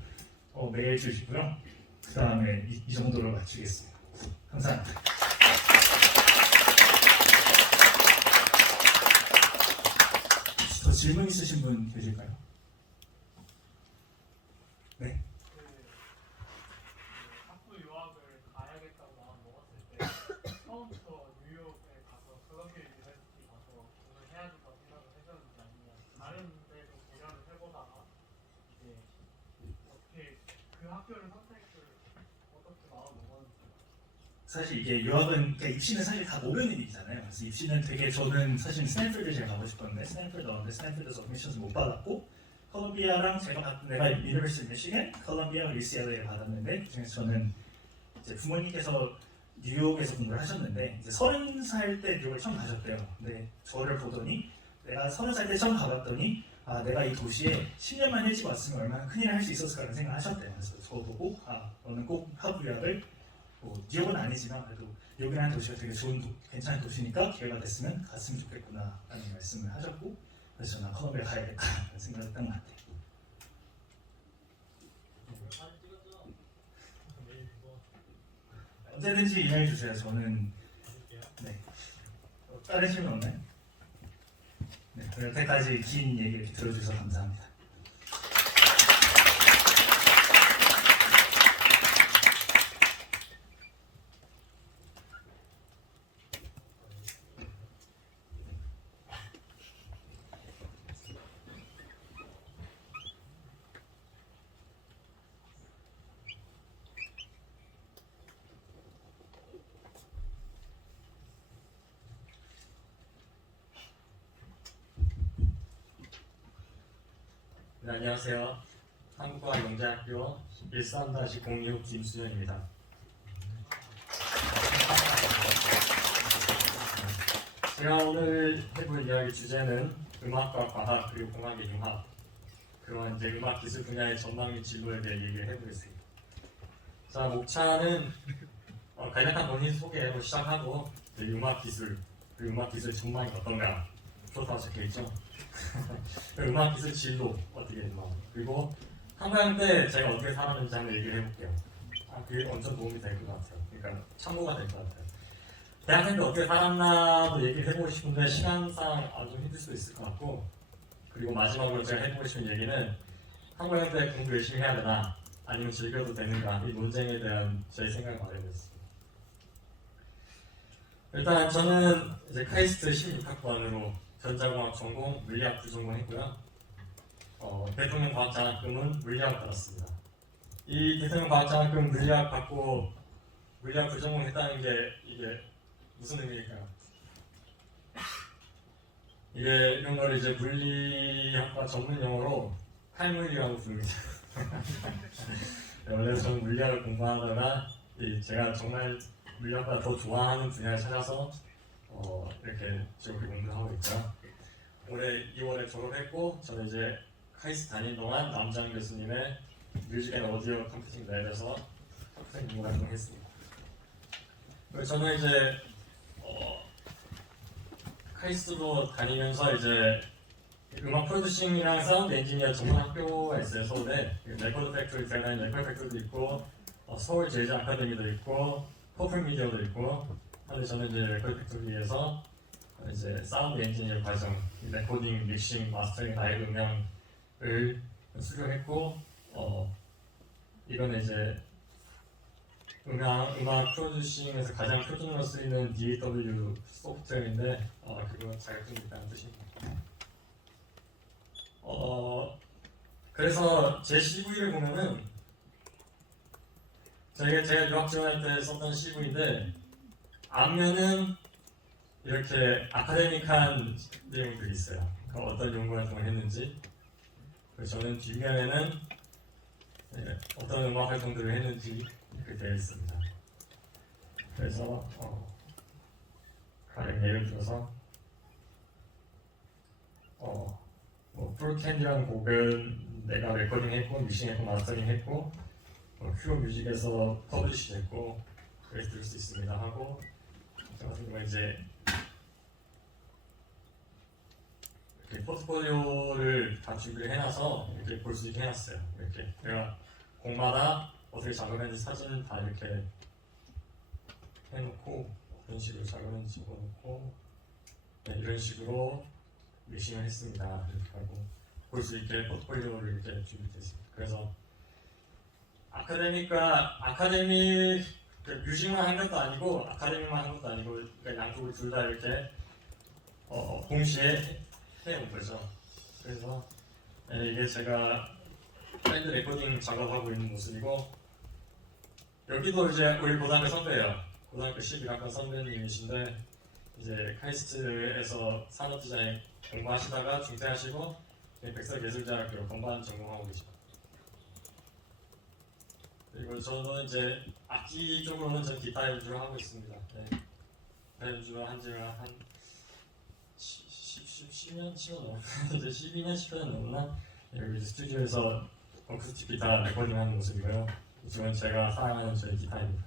메일 주시고요. 그 다음에 이 정도로 마치겠습니다. 감사합니다. 더 질문 있으신 분 계실까요? 네. 학부 유학을 가야겠다고 마음 먹었을 때 처음부터 뉴욕에 가서 콜롬비아 유니버시티 가서 공부를 해야겠다고 생각을 하셨는지 아니면 다른 데도 고려를 해보다가 이제 어떻게 그 학교를 선택을 어떻게 마음 먹었는지. 사실 이게 유학은 그러니까 입시는 사실 다 모르는 일이잖아요. 그래서 입시는 되게 저는 사실 스탠퍼드 제가 가고 싶었는데 스탠퍼드에서 어드미션을 못 받았고 콜롬비아랑 내가 유니버시티 미시간, 콜롬비아, UCLA에 받았는데 그중에서 저는 이제 부모님께서 뉴욕에서 공부를 하셨는데 이제 30살 때 뉴욕을 처음 가셨대요. 근데 저를 보더니 내가 30살 때 처음 가봤더니 내가 이 도시에 10년만 일찍 왔으면 얼마나 큰일을 할 수 있었을까라는 생각을 하셨대요. 그래서 저 보고 너는 꼭 학부 유학을 뉴욕은 아니지만 그래도 뉴욕이라는 도시가 되게 괜찮은 도시니까 기회가 됐으면 갔으면 좋겠구나 라는 말씀을 하셨고 그래서 저는 콜롬비아 가야겠다 라는 생각을 했던 것 같아요. 언제든지 이메일 주세요. 저는 다른 질문 없나요? 여태까지 긴 얘기 이렇게 들어주셔서 감사합니다. 네, 안녕하세요. 한국과학영재학교 13-06 김수현입니다. 제가 오늘 해볼 이야기 주제는 음악과 과학 그리고 공학의 융합 그런 이제 음악 기술 분야의 전망 및 진로에 대해 얘기를 해보겠습니다. 자, 목차는 간략한 본인 소개로 시작하고 음악 기술 그리고 음악 기술 전망이 어떤가 표가 적혀있죠. 음악 기술 진로 어떻게 됐나 그리고 한가영 때 제가 어떻게 살았는지 한번 얘기를 해볼게요. 그게 엄청 도움이 될 것 같아요. 그러니까 참고가 될 것 같아요. 대학생 때 어떻게 살았나도 얘기를 해보고 싶은데 시간상 아주 힘들 수도 있을 것 같고, 그리고 마지막으로 제가 해보고 싶은 얘기는 한국 갈 때 공부 열심히 해야 되나 아니면 즐겨도 되는가, 이 논쟁에 대한 제 생각을 말해보겠습니다. 일단 저는 이제 카이스트 16학번으로 전자공학 전공, 물리학 부전공했고요. 대통령 과학장학금은 물리학 받았습니다. 이 대통령 과학장학금 물리학 받고 물리학 부전공했다는 게 이게 무슨 의미일까요? 이게 이런 걸 이제 물리학과 전문 용어로 탈물이라고 부릅니다. 원래 저는 물리학을 공부하다가 제가 정말 물리학보다 더 좋아하는 분야를 찾아서 이렇게 지금 공부를 하고 있죠. 올해 2월에 졸업했고 저는 이제 카이스트 다닌 동안 남장 교수님의 뮤직 앤 오디오 컴퓨팅 랩에서 학생 공부 활동을 했습니다. 저는 이제 카이스트로 다니면서 이제 음악 프로듀싱이랑 사운드 엔지니어 전문 학교가 있어요. 서울에 레코드 팩토리, 대단히 레코드 팩토리도 있고 서울 재즈 아카데미도 있고 퍼플 미디어도 있고. 근데 저는 이제 레코드 팩토리에서 이제 사운드 엔지니어 과정, 레코딩, 믹싱, 마스터링, 라이브 음향을 수료했고, 이거는 이제 음악 프로듀싱에서 가장 표준으로 쓰이는 DAW 소프트웨어인데 그거 자격증이 있다는 뜻입니다. 그래서 제 CV를 보면은 제가 유학 지원할 때 썼던 CV인데 앞면은 이렇게 아카데믹한 내용들이 있어요. 어떤 연구 활동을 했는지. 저는 뒷면에는 어떤 음악 활동들을 했는지 이렇게 되어 있습니다. 그래서 가령 예를 들어서 뭐 풀캔이라는 곡은 내가 레코딩했고 믹싱했고 마스터링했고 큐어 뮤직에서 퍼블리시했고 그래서 들을 수 있습니다 하고, 저 같은 경우는 이제 이렇게 포트폴리오를 다 준비를 해놔서 이렇게 볼 수 있게 해놨어요. 이렇게 내가 곡마다 어떻게 작업했는지 사진 다 이렇게 해놓고 어떤 식으로 작업했는지 적어놓고 이런 식으로 믹싱을 했습니다. 이렇게 하고 볼 수 있게 포트폴리오를 이렇게 준비됐습니다. 그래서 아카데믹 뮤직만 한 것도 아니고 아카데믹만 한 것도 아니고 그러니까 양쪽을 둘 다 이렇게 동시에 해온 거죠. 그래서 이게 제가 밴드 레코딩 작업하고 있는 모습이고, 여기도 이제 우리 고등학교 선배예요. 고등학교 11학번 선배님이신데 이제 카이스트에서 산업 디자인 공부하시다가 중퇴하시고 백설예술대학교 건반 전공하고 계십니다. 그리고 저는 이제 악기 쪽으로는 전 기타 연주를 하고 있습니다. 기타 연주를 한 지가 한 10년 넘었나? 이제 12년, 10년 넘었나? 여기 스튜디오에서 어쿠스틱 기타 레코딩하는 모습이고요. 이쪽은 제가 사랑하는 저의 기타입니다.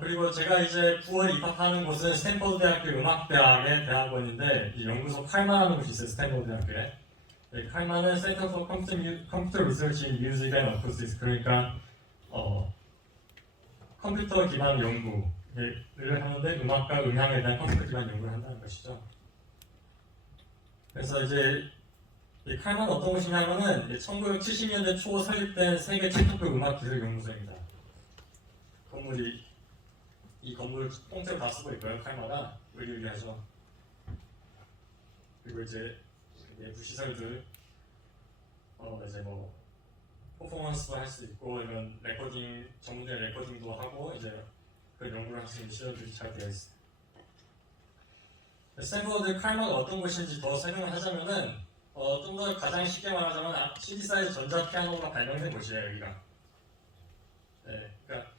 그리고 제가 이제 9월에 입학하는 곳은 스탠퍼드 대학교 음악대학의 대학원인데 이 연구소 칼마라는 곳이 있어요. 스탠퍼드 대학교에. 칼마는 Center for Computer Research in Music and Acoustics, 그러니까 컴퓨터 기반 연구를 하는데 음악과 음향에 대한 컴퓨터 기반 연구를 한다는 것이죠. 그래서 이제 이 칼마는 어떤 곳이냐면은 1970년대 초 설립된 세계 최초급 음악기술연구소입니다. 이 건물 통째로 다 쓰고 있고요. 칼마가 의리의리하죠. 그리고 이제 내부 시설들 이제 뭐 퍼포먼스도 할 수 있고 이런 레코딩 전문적인 레코딩도 하고 이제 그 연구를 할 수 있는 시설들이 잘 되어 있습니다. 스탠퍼드 칼마가 어떤 곳인지 더 설명을 하자면은 좀 더 가장 쉽게 말하자면 CD 사이즈 전자 피아노가 발명된 곳이에요. 여기가. 그러니까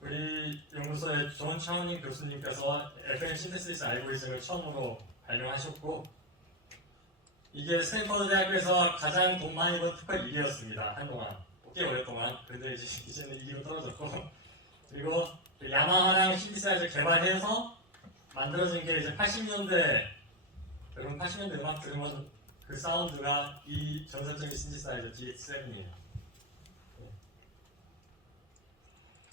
우리 연구소의 존 차우닝 교수님께서 FM 신테시스 알고리즘을 처음으로 발명하셨고, 이게 스탠퍼드 대학교에서 가장 돈 많이 번 특별 1위였습니다. 한동안 꽤 오랫동안. 그런데 이제는 2위로 떨어졌고, 그리고 야마하랑 신디사이저 개발해서 만들어진 게 이제 80년대, 여러분 80년대 음악 들으면 그 사운드가 이 전설적인 신디사이저 DX7이에요.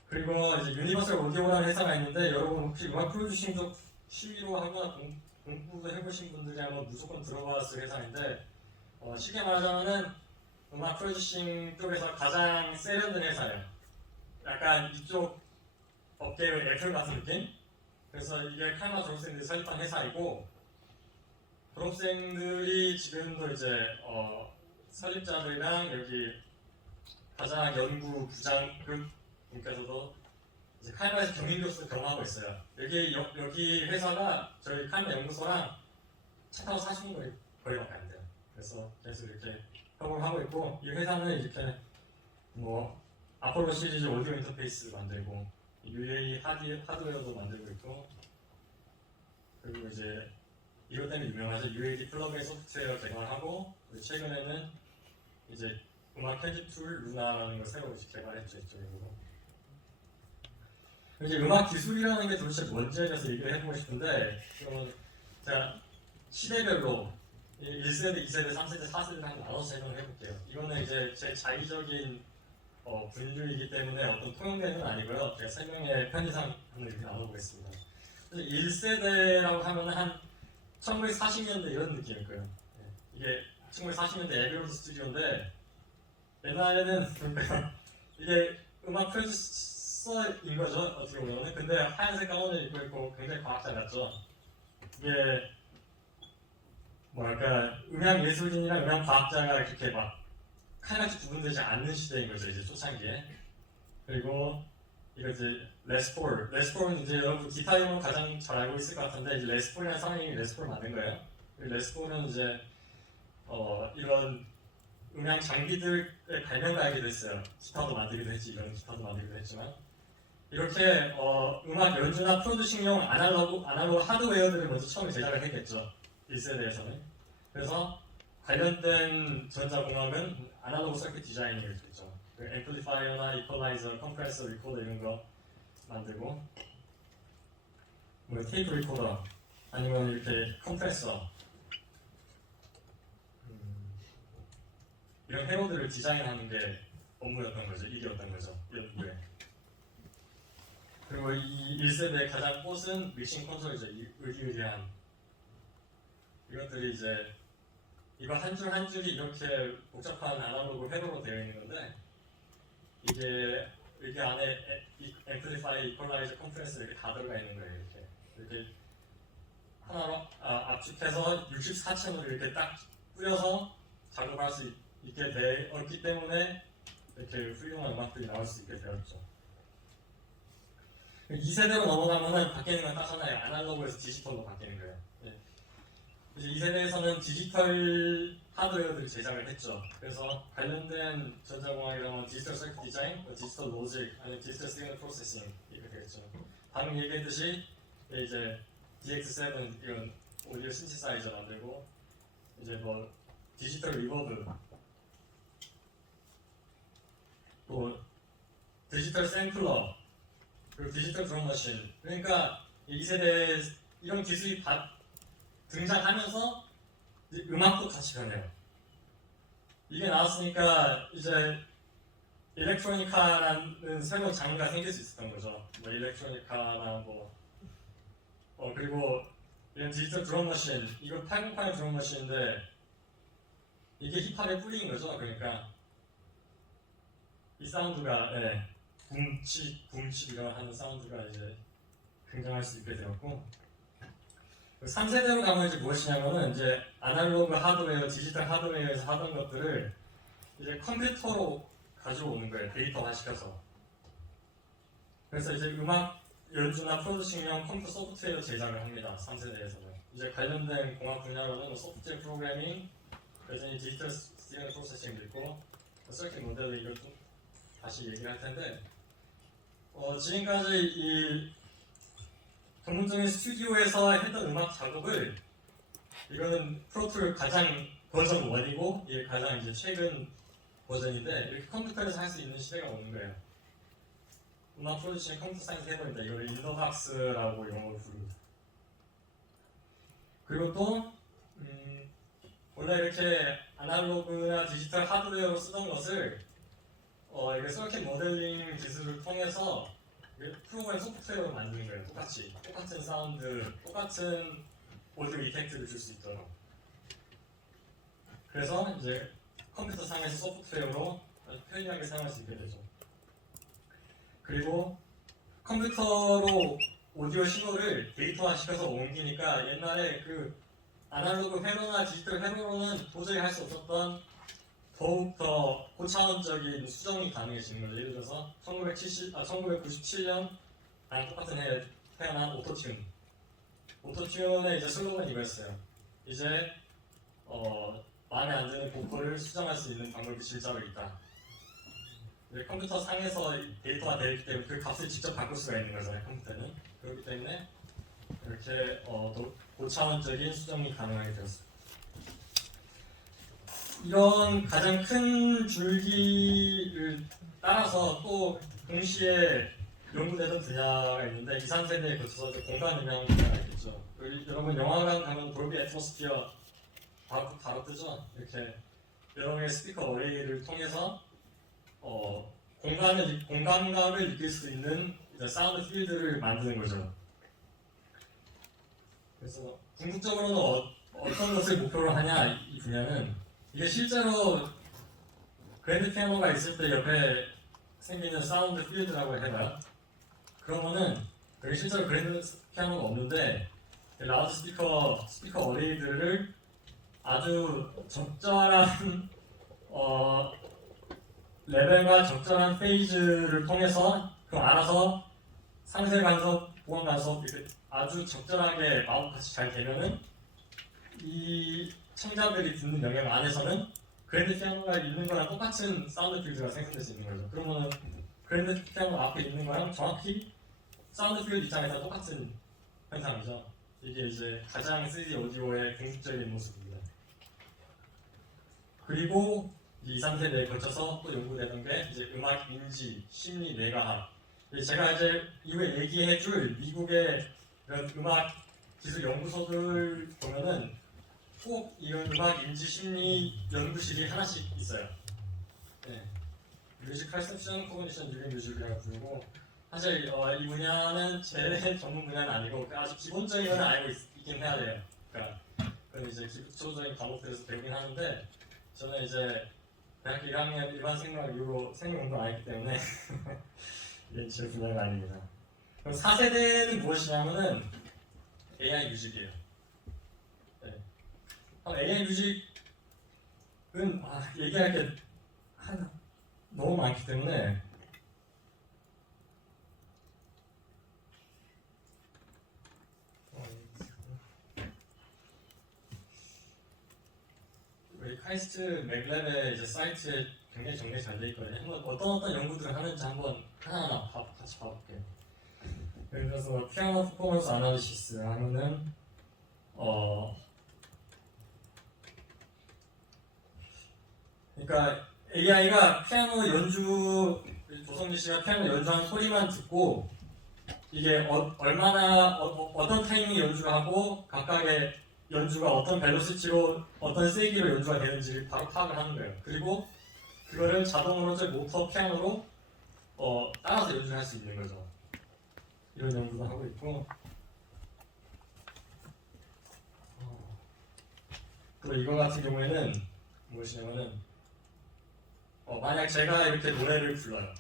그리고 이제 유니버설 오디오라는 회사가 있는데 여러분 혹시 음악 프로듀싱 쪽 취미로 하거나 공부도 해보신 분들이라면 무조건 들어봤을 회사인데 쉽게 말하자면은 음악 프로듀싱 쪽에서 가장 세련된 회사예요. 약간 이쪽 업계의 애플 같은 느낌? 그래서 이게 칼마 졸업생들이 설립한 회사이고 졸업생들이 지금도 이제 설립자들이랑 여기 가장 연구 부장급 분께서도 이제 칼마에서 경인교수 경험하고 있어요. 여기 회사가 저희 칼마 연구소랑 차 타고 40분 거리밖에 안 돼요. 그래서 계속 이렇게 협업을 하고 있고 이 회사는 이렇게 뭐 아폴로 시리즈 오디오 인터페이스를 만들고 UAE 하드웨어도 만들고 있고 그리고 이제 이것 때문에 유명하죠. UAD 플러그인 소프트웨어 개발하고 최근에는 이제 음악 편집 툴 루나라는 걸 새로 개발했죠. 이쪽으로. 이제 음악 기술이라는 게 도대체 뭔지에 대해서 얘기를 해보고 싶은데 그러면 제가 시대별로 1세대, 2세대, 3세대, 4세대를 한 나눠서 설명을 해볼게요. 이거는 이제 제 자의적인 분류이기 때문에 어떤 통용되는 건 아니고요. 제가 설명의 편의상 이렇게 나눠보겠습니다. 1세대라고 하면 한 1940년대 이런 느낌일 거예요. 이게 1940년대 에비로드 스튜디오인데 옛날에는 그러니까 이게 음악 프로듀서인 거죠. 어떻게 보면. 근데 하얀색 가운을 입고 있고 굉장히 과학자 같죠. 이게 뭐랄까 음향 예술인이랑 음향 과학자가 그렇게 막 칼같이 구분되지 않는 시대인 거죠. 이제 초창기에. 그리고 이거 이제 레스폴은 이제 여러분 기타 이름으로 가장 잘 알고 있을 것 같은데 이제 레스폴이라는 사람이 레스폴을 만든 거예요. 레스폴은 이제 이런 음향 장비들의 발명가이기도 했어요. 기타도 만들기도 했지, 이런 기타도 만들기도 했지만 이렇게 음악 연주나 프로듀싱용 아날로그 하드웨어들을 먼저 처음에 제작을 했겠죠. 1세대에서는. 그래서 관련된 전자공학은 아날로그 서킷 디자인을 했죠. 앰플리파이어나 이퀄라이저, 컴프레서, 리코더 이런 거 만들고 뭐 테이프 리코더 아니면 이렇게 컴프레서 이런 회로들을 디자인하는 게 업무였던 거죠. 일이었던 거죠. 연구에. 그리고 이 1세대의 가장 꽃은 믹싱 콘솔이죠. 의리의리한 이것들이 이제 이거 한 줄 한 줄이 이렇게 복잡한 아날로그 회로로 되어 있는 건데 이게 안에 앰플리파이, 이퀄라이저, 컴프레서 이렇게 다 들어가 있는 거예요. 이렇게 하나로 압축해서 64채널을 이렇게 딱 뿌려서 작업할 수 있게 되었기 때문에 이렇게 훌륭한 음악들이 나올 수 있게 되었죠. 2세대로 넘어가면은 바뀌는 건 딱 하나예요. 아날로그에서 디지털로 바뀌는 거예요. 이제 2세대에서는 디지털 하드웨어들을 제작을 했죠. 그래서 관련된 전자공학이라면 디지털 서킷 디자인, 디지털 로직, 아니면 디지털 시그널 프로세싱 이렇게 되겠죠. 방금 얘기했듯이 이제 DX7 이런 오디오 신시사이저 만들고 이제 뭐 디지털 리버브 또 디지털 샘플러 그리고 디지털 드럼 머신 그러니까 2세대 이런 기술이 등장하면서 이제 음악도 같이 변해요. 이게 나왔으니까 이제 일렉트로니카라는 새로운 장르가 생길 수 있었던 거죠. 뭐 일렉트로니카나 그리고 이런 디지털 드럼 머신 이거 808 드럼 머신인데 이게 힙합의 뿌리인 거죠. 그러니까 이 사운드가 붐치 이런 하는 사운드가 이제 등장할 수 있게 되었고 3세대로 가면 이제 무엇이냐면은 이제 아날로그 하드웨어, 디지털 하드웨어에서 하던 것들을 이제 컴퓨터로 가져오는 거예요. 데이터화 시켜서. 그래서 이제 음악 연주나 프로듀싱용 컴퓨터 소프트웨어 제작을 합니다. 3세대에서는. 이제 관련된 공학 분야로는 소프트웨어 프로그래밍, 여전히 디지털 시그널 프로세싱도 있고 서킷 모델링 이걸 좀 다시 얘기를 할 텐데 지금까지 이 전문적인 스튜디오에서 했던 음악 작업을 이거는 프로툴 가장 버전 1이고 이게 가장 이제 최근 버전인데 이렇게 컴퓨터에서 할 수 있는 시대가 오는 거예요. 음악 프로듀싱 컴퓨터 사이언스 해버린다. 이걸 인더박스라고 영어로 부릅니다. 그리고 또 원래 이렇게 아날로그나 디지털 하드웨어로 쓰던 것을 이게 서킷 모델링 기술을 통해서 프로그램 소프트웨어로 만드는 거예요. 똑같은 사운드, 똑같은 오디오 이펙트를 줄 수 있도록. 그래서 이제 컴퓨터 상에서 소프트웨어로 아주 편리하게 사용할 수 있게 되죠. 그리고 컴퓨터로 오디오 신호를 데이터화 시켜서 옮기니까 옛날에 그 아날로그 회로나 디지털 회로로는 도저히 할 수 없었던 더욱더 고차원적인 수정이 가능해지는 거죠. 예를 들어서 1997년 똑같은 해에 태어난 오토튠. 오토튠의 이제 슬로건이 이거였어요. 이제 마음에 안 드는 보컬을 수정할 수 있는 방법이 실제로 있다. 컴퓨터 상에서 데이터가 되기 때문에 그 값을 직접 바꿀 수가 있는 거잖아요. 컴퓨터는. 그렇기 때문에 이렇게 고차원적인 수정이 가능하게 되었습니다. 이런 가장 큰 줄기를 따라서 또 동시에 연구되던 분야가 있는데 2, 3세대에 거쳐서 공간 음향 분야가 있겠죠. 여러분 영화관 가면 돌비 애트모스피어 바로 뜨죠. 이렇게 여러 개의 스피커 어레이를 통해서 공간감을 느낄 수 있는 사운드 필드를 만드는 거죠. 그래서 궁극적으로는 어떤 것을 목표로 하냐 이 분야는 이게 실제로 그랜드 피아노가 있을 때 옆에 생기는 사운드 필드라고 해봐요. 그러면은 여기 실제로 그랜드 피아노가 없는데 라우드 스피커 어레이들을 아주 적절한 레벨과 적절한 페이즈를 통해서 그럼 알아서 상세 간섭, 보강 간섭 이렇게 아주 적절하게 마법같이 잘 되면은 이 청자들이 듣는 영역 안에서는 그랜드 피아노가 있는 거랑 똑같은 사운드 필드가 생성될 수 있는 거죠. 그러면은 그랜드 피아노 앞에 있는 거랑 정확히 사운드 필드 입장에서 똑같은 현상이죠. 이게 이제 가장 3D 오디오의 궁극적인 모습입니다. 그리고 2, 3세대에 거쳐서 또 연구되는 게 이제 음악 인지, 심리, 뇌과학. 제가 이제 이후에 얘기해줄 미국의 이런 음악 기술 연구소들 보면은 꼭 이런 음악 인지, 심리 연구실이 하나씩 있어요. 네. 뮤직 퍼셉션, 코그니션, 뉴링 뮤직이라고 부르고 사실 이 분야는 제 전문 분야는 아니고 아주 기본적인 건 알고 있긴 해야 돼요. 그러니까 그건 이제 기초적인 과목들에서 배우긴 하는데 저는 이제 대학교 1학년 일반 생명 이후로 생명 운동 안 했기 때문에 이게 제 분야가 아닙니다. 그럼 4세대는 무엇이냐면은 AI 뮤직이에요. 네. AI 뮤직은 얘기할 게 너무 많기 때문에 우리 카이스트 맥랩의 이제 사이트에 굉장히 정리 잘 돼 있거든요. 한번 어떤 연구들을 하는지 한번 하나하나 같이 봐볼게요. 예를 들어서 피아노 퍼포먼스 아나리시스 하면은 그러니까 AI가 피아노 연주 조성진 씨가 피아노 연주한 소리만 듣고 이게 얼마나 어떤 타이밍에 연주를 하고 각각의 연주가 어떤 벨로시티로 어떤 세기로 연주가 되는지를 바로 파악을 하는 거예요. 그리고 그거를 자동으로 저 모터 피아노로 따라서 연주를 할 수 있는 거죠. 이런 연구도 하고 있고 또 이거 같은 경우에는 무엇이냐면은 만약 제가 이렇게 노래를 불러요.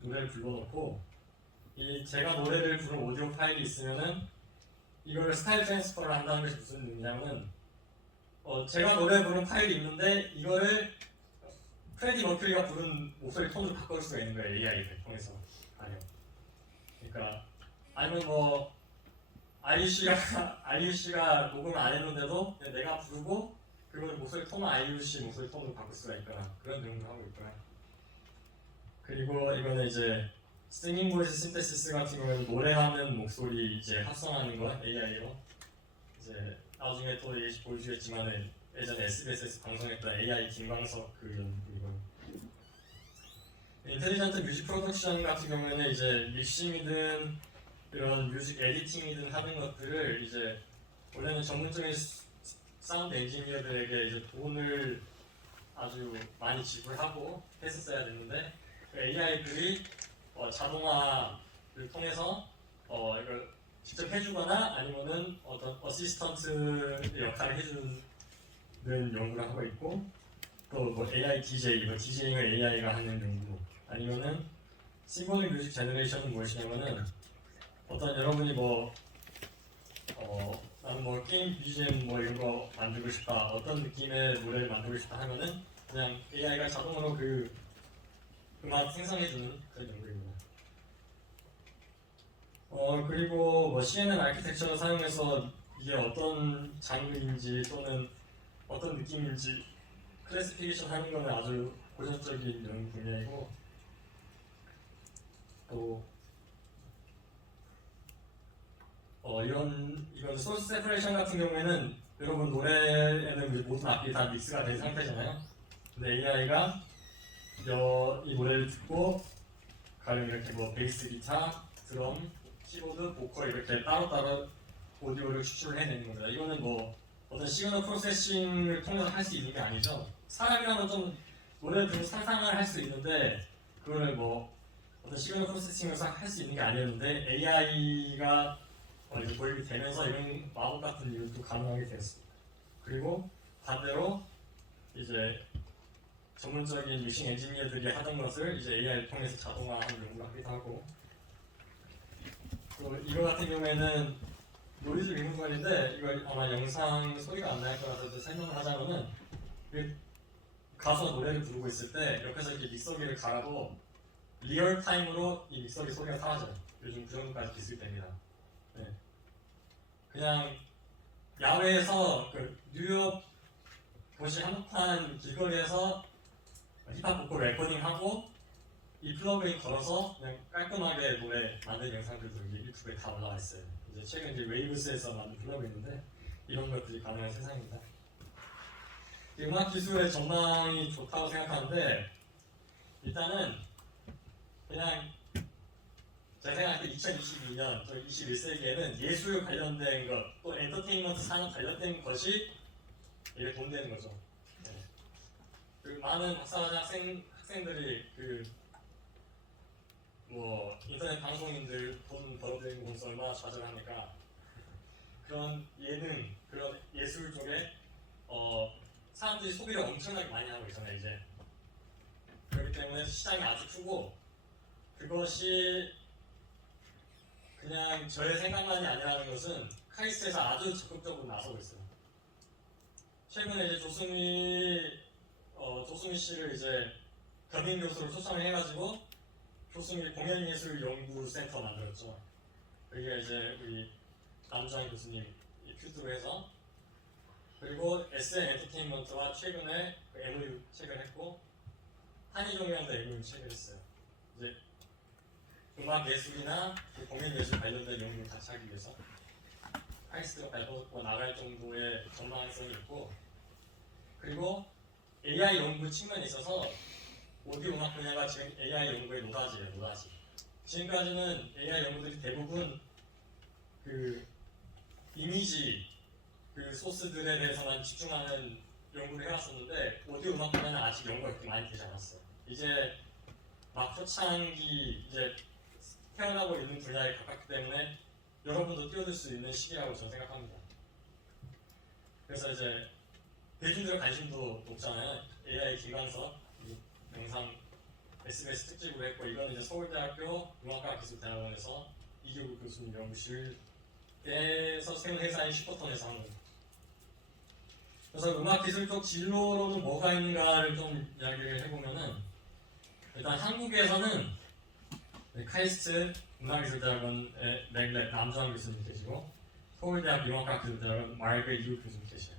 노래를 불러놓고 제가 노래를 부른 오디오 파일이 있으면은 이걸 스타일 트랜스퍼를 한다는 것이 무슨 의미냐면 제가 노래 부른 파일이 있는데 이거를 프레디 머큐리가 부른 목소리 톤으로 바꿀 수가 있는 거예요. AI를 통해서. 그러니까 아니면 뭐 아이유씨가 녹음을 안 했는데도 그냥 내가 부르고 그걸 목소리 톤을 아이유씨 목소리 톤으로 바꿀 수가 있거나 그런 내용도 하고 있고요. 그리고 이거는 이제 싱잉 보이스 신테시스 같은 경우에는 노래하는 목소리 이제 합성하는 거 AI로 이제 나중에 또 보여주겠지만은 예전에 SBS에서 방송했던 AI 김광석 그 연구이고 인텔리전트 뮤직 프로덕션 같은 경우에는 이제 믹싱이든 이런 뮤직 에디팅이든 하는 것들을 이제 원래는 전문적인 사운드 엔지니어들에게 이제 돈을 아주 많이 지불하고 했었어야 됐는데 AI들이 자동화 통해서 이걸 직접 해주거나 아니면은 어떤 어시스턴트 역할을 해주는 연구를 하고 있고, 또 뭐 AI DJ, 뭐 DJ잉을 AI가 하는 연구, 아니면은 시म्보닉 뮤직 제너레이션은 무엇이냐면은 어떤 여러분이 나는 뭐 게임 BGM 뭐 이런 거 만들고 싶다, 어떤 느낌의 노래를 만들고 싶다 하면은 그냥 AI가 자동으로 그 음악 생성해주는 그런 연구입니다. 그리고 뭐 CNN 아키텍처를 사용해서 이게 어떤 장르인지 또는 어떤 느낌인지 클래시피케이션 하는 거는 아주 고전적인 연구 분야이고, 또 이건 소스 세퍼레이션 같은 경우에는 여러분 노래에는 모든 악기 다 믹스가 된 상태잖아요. 근데 AI가 이 노래를 듣고 가령 이렇게 뭐 베이스 기타, 드럼, 키보드, 보컬 이렇게 따로따로 오디오를 추출을 해내는 겁니다. 이거는 뭐 어떤 시그널 프로세싱을 통해서 할 수 있는 게 아니죠. 사람이라면 좀 노래를 듣고 상상을 할 수 있는데 그거를 뭐 어떤 시그널 프로세싱을 할 수 있는 게 아니었는데 AI가 이제 도입이 되면서 이런 마법 같은 일도 가능하게 됐습니다. 그리고 반대로 이제 전문적인 미싱 엔지니어들이 하던 것을 이제 AI를 통해서 자동화하는 연구를 하기도 하고, 또 이거 같은 경우에는 노이즈 리무벌인데 이걸 아마 영상 소리가 안 날 거라서 설명을 하자면은 가수가 노래를 부르고 있을 때 옆에서 이렇게 믹서기를 갈아도 리얼 타임으로 이 믹서기 소리가 사라져요. 요즘 그 정도까지 기술됩니다. 네. 그냥 야외에서 그 뉴욕 도시 한복판 길거리에서 힙합 보컬 레코딩하고 이 플러그인 걸어서 그냥 깔끔하게 노래 만든 영상들도 유튜브에 다 올라와 있어요. 이제 최근 이제 웨이브스에서 만든 플러그인인데 이런 것들이 가능한 세상입니다. 음악 기술의 전망이 좋다고 생각하는데, 일단은 그냥 제가 생각할 때 2022년, 21세기에는 예술 관련된 것, 또 엔터테인먼트 산업 관련된 것이 이게 돈 되는 거죠. 네. 그리고 많은 박사과정 학생들이 뭐 인터넷 방송인들 돈 벌어들이는 공수 얼마나 좌절합니까? 그런 예능, 그런 예술 쪽에 사람들이 소비를 엄청나게 많이 하고 있잖아요 이제. 그렇기 때문에 시장이 아주 크고, 그것이 그냥 저의 생각만이 아니라는 것은 카이스트에서 아주 적극적으로 나서고 있어요. 최근에 이제 조승희 씨를 이제 겸임 교수로 초청을 해가지고 조승희 공연예술연구센터 만들었죠. 그게 이제 우리 남주환 교수님 큐트로 해서, 그리고 SM 엔터테인먼트와 최근에 그 MOU 책을 했고, 한희종이랑도 MOU 책을 했어요. 이제 음악 예술이나 그 공연 예술 관련된 연구를 같이 하기 위해서 카이스트가 밟고 나갈 정도의 전망성이 있고, 그리고 AI 연구 측면에 있어서 오디오 음악 분야가 지금 AI 연구의 노다지예요, 노다지. 지금까지는 AI 연구들이 대부분 그 이미지 그 소스들에 대해서만 집중하는 연구를 해왔었는데, 오디오 음악 분야는 아직 연구가 그렇게 많이 되지 않았어요. 이제 막 초창기 이제 태어나고 있는 분야에 가깝기 때문에 여러분도 뛰어들 수 있는 시기라고 저는 생각합니다. 그래서 이제 대중들의 관심도 높잖아요. AI 김광석 영상 SBS 특집으로 했고, 이거는 이제 서울대학교 음악과 기술대학원에서 이규국 교수님 연구실에서 세운 회사인 슈퍼톤에서 한 거예요. 그래서 음악 기술 쪽 진로로는 뭐가 있는가를 좀 이야기를 해보면은, 일단 한국에서는 카이스트 음악기술대학원의 맥랩 남주환 교수님 계시고, 서울대학 음악과 기술대학원 마이크 이규 교수님 계셔요.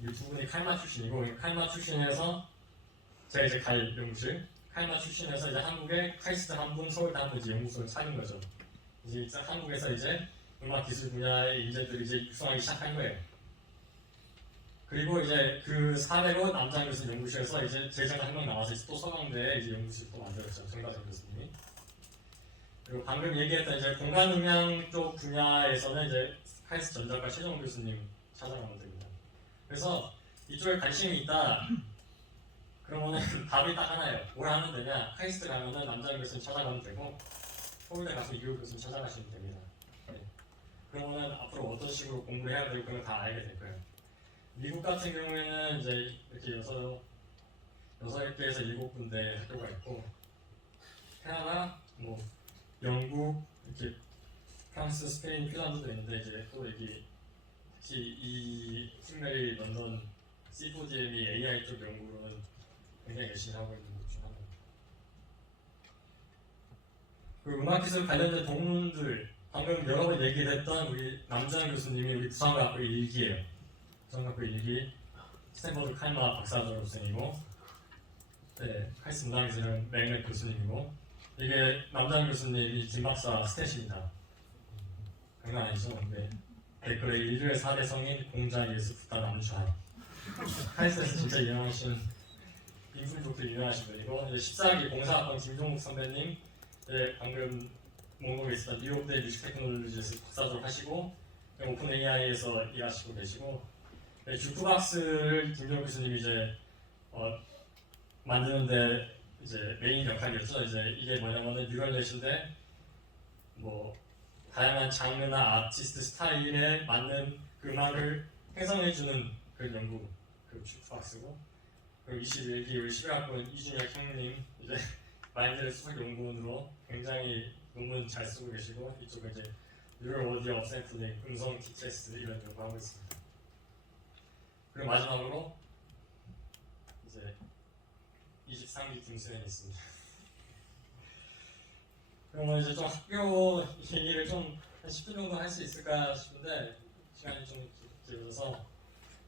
이 두 분이 칼마 출신이고, 칼마 출신에서 제가 이제 갈 연구실, 칼마 출신에서 이제 한국에 카이스트 한 분, 서울대 한 분 이제 연구소를 차린 거죠. 이제 한국에서 이제 음악 기술 분야의 인재들이 이제 육성하기 시작한 거예요. 그리고 이제 그 사례로 남주환 교수 연구실에서 이제 제자가 한 명 나와서 또 서강대에 이제 연구실 또 만들었죠, 정가정 교수님이. 그리고 방금 얘기했던 이제 공간 음향 쪽 분야에서는 이제 카이스트 전자과 최정훈 교수님 찾아가면 됩니다. 그래서 이쪽에 관심이 있다 그러면은 답이 딱 하나예요. 뭘 하면 되냐? 카이스트 가면은 남주환 교수님 찾아가면 되고, 서울대 가서 이호 교수님 찾아가시면 됩니다. 네. 그러면은 앞으로 어떤 식으로 공부해야 되고 그런 거 다 알게 될 거예요. 미국 같은 경우에는 이제 이렇게 6개에서 7군데 학교가 있고, 캐나다, 뭐 영국, 이렇게 프랑스, 스페인, 핀란드도 있는데 이제 또 여기 특히 이 킹메리 런던 C4DM이 AI 쪽 연구로는 굉장히 열심히 하고 있는 것 중 하나입니다. 그리고 음악기술 관련된 동문들, 방금 여러 번 얘기했던 우리 남주환 교수님이 우리 부산과학부 1기예요. 부산과학부 1기 스탠퍼드 칼마 박사학생이고, 네, 카이스 문화기술은 맥맥 교수님이고, 이게 남주환 교수님이 김박사 스탯입니다. 장난 아니죠? 근데 댓글에 인류의 4대 성인 공자 예수 부다 남주환. 카이스에서 진짜 유명하신 인품족도 유명하신 분이고, 이제 14기 공사학번 김종국 선배님, 네, 방금 목록에 있었던 뉴욕대 뮤직테크놀로지에서 박사도 하시고, 오픈 AI에서 일하시고 계시고, 네, 주크박스를 김종국 교수님이 이제 만드는데 이제 메인 역할이었죠. 이제 이게 뭐냐면은 뉴럴넷인데 뭐 다양한 장르나 아티스트 스타일에 맞는 그 음악을 생성해주는 그런 연구, 그 주크박스고, 그리고 21기 우리 11학번 이준혁 형님 이제 마인드의 수석 연구원으로 굉장히 논문 잘 쓰고 계시고, 이쪽은 이제 뉴럴 오디오 업샘플링, 음성 TTS 이런 연구하고 있습니다. 그리고 마지막으로 이제 23기 김수현이 있습니다. 그러면 이제 좀 학교 얘기를 좀 한 10분 정도 할 수 있을까 싶은데 시간이 좀 길어서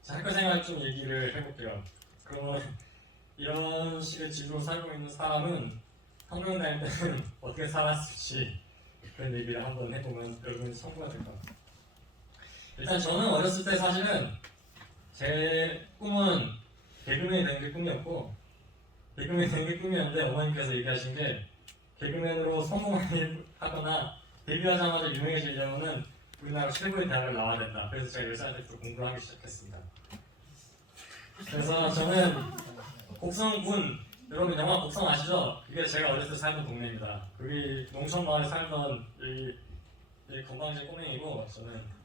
학교 생활 좀 얘기를 해볼게요. 그러면 이런 식의 집으로 살고 있는 사람은 한국 다닐 때는 어떻게 살았을지 그런 얘기를 한번 해보면 여러분이 참고가 될 것 같아요. 일단 저는 어렸을 때 사실은 제 꿈은 개그맨이 되는 게 꿈이었고, 개그맨이 되는 게 꿈이었는데 어머님께서 얘기하신 게 개그맨으로 성공하거나 데뷔하자마자 유명해지려면은 우리나라 최고의 대학을 나와야 된다. 그래서 제가 10살 때부터 공부를 하기 시작했습니다. 그래서 저는 곡성군, 여러분 영화 곡성 아시죠? 그게 제가 어렸을 때 살던 동네입니다. 거기 농촌마을에 살던 이 건방진 꼬맹이고, 저는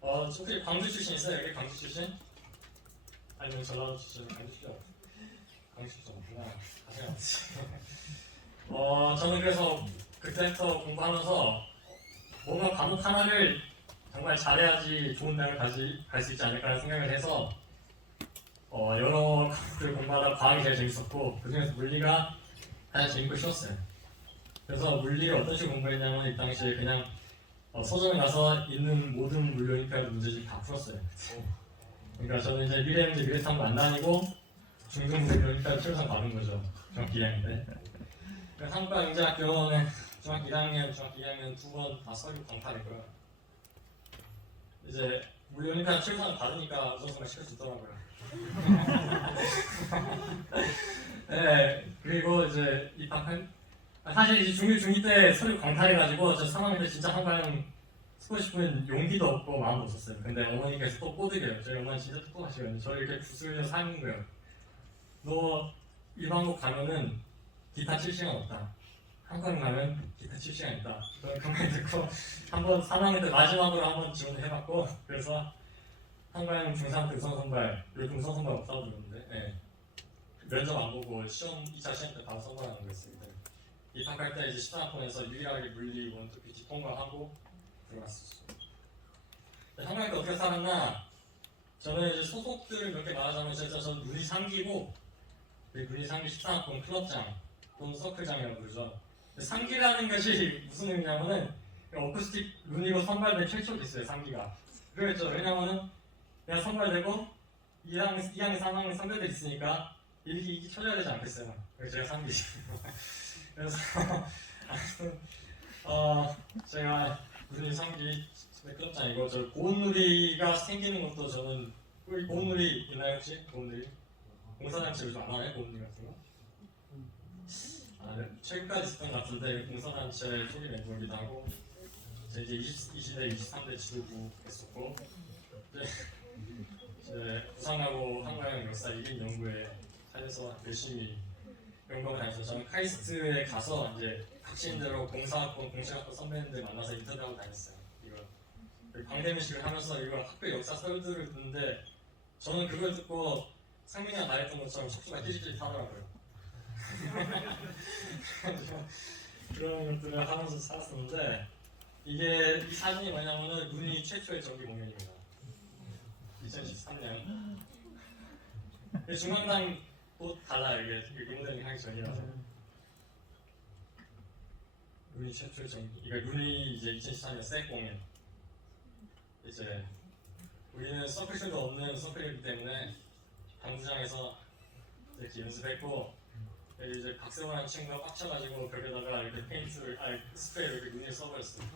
혹시 광주 출신 있어요? 여기 광주 출신? 아니면 전라도 출신? 광주 출신? 광주 출신 없구나. 저는 그래서 그때부터 공부하면서 뭔가 과목 하나를 정말 잘해야지 좋은 대학을 갈 수 있지 않을까 생각을 해서 여러 과목들을 공부하다 과학이 제일 재밌었고, 그중에서 물리가 가장 재밌고 쉬웠어요. 그래서 물리를 어떤 식으로 공부했냐면 이 당시에 그냥 서점에 가서 있는 모든 물리올림피아드 문제집 다 풀었어요. 그러니까 저는 이제 미래문제 미래탐구 안 다니고 중등물리올림피아드 최우선 받은 거죠. 중학교 2학년 때. 한국과경제학교는 중학교 2학년 2번 다 서류 강탈했고요. 이제 물리올림피아드 최우선 받으니까 우선순위가 시켜주더라고요. 네, 그리고 이제 입학한 사실 이제 중1, 중2 때 서류 강탈해가지고 저 3학년 때 진짜 한과형 쓰고 싶은 용기도 없고 마음도 없었어요. 근데 어머니께서 또 꼬드겨요. 저희 엄마는 진짜 똑똑하시거든요. 저를 이렇게 구슬려 사는 거예요. 너 일반고 가면은 기타 칠 시간 없다. 한과형 가면 기타 칠 시간 있다. 저는 가만히 듣고 한번 3학년 때 마지막으로 한번 지원을 해봤고, 그래서 한과형 중3 등성선발, 요즘 등성선발 없다고 들었는데, 네. 면접 안 보고 시험 2차 시험 때 바로 선발하는 거였습니다. 입학할 때 이제 13학번에서 유일하게 물리 1, 2, PT 통과하고 들어갔었어요. 한과학교 어떻게 살았나? 저는 이제 소속들을 몇 개 말하자면 진짜 저는 문희 3기고, 문희 3기 13학번 클럽장 또는 서클장이라고 부르죠. 3기라는 것이 무슨 의미냐면은 어쿠스틱 문희로 선발된 최초도 있어요. 3기가. 그랬죠. 왜냐면은 내가 선발되고 2학년, 3학년 선배들 있으니까 1기, 2기 쳐줘야 되지 않겠어요. 그래서 제가 3기. 그래서 제가 무슨 3기 클럽장이고, 저 고운누리가 생기는 것도 저는 고운누리 있나요 혹시? 고운누리? 공사단체 요즘 안 하나요? 고운누리 같은 거? 최근까지 있었던 것 같은데 공사단체 초기 멤버이기도 하고, 이제 20대, 23대 지도부 했었고, 이제 부산하고 한과형 역사 1인 연구에 살려서 열심히 연구를 다녔어요. 저는 카이스트에 가서 이제 각신대로 공사학번, 공시학번 선배님들 만나서 인터뷰하고 다녔어요. 이거 방대면식을 하면서 이거 학교 역사 썰들을 듣는데 저는 그걸 듣고 상민이가 말했던 것처럼 척추가 찌릿찌릿 하더라고요. 그런 것들을 하면서 살았었는데 이게 이 사진이 뭐냐면은 눈이 최초의 정기 공연입니다. 2013년. 중앙당 또 달라요. 이게 리모델링 하기 전이라서. 눈이 최초의 정기. 그러니까 눈이 이제 2014년 색 공연. 이제 우리는 서클쇼도 없는 서클이기 때문에 당구장에서 이렇게 연습했고 여기 이제 박세호라는 친구가 빡쳐가지고 벽에다가 이렇게 페인트를 스프레이를 이렇게 눈에 써버렸어요.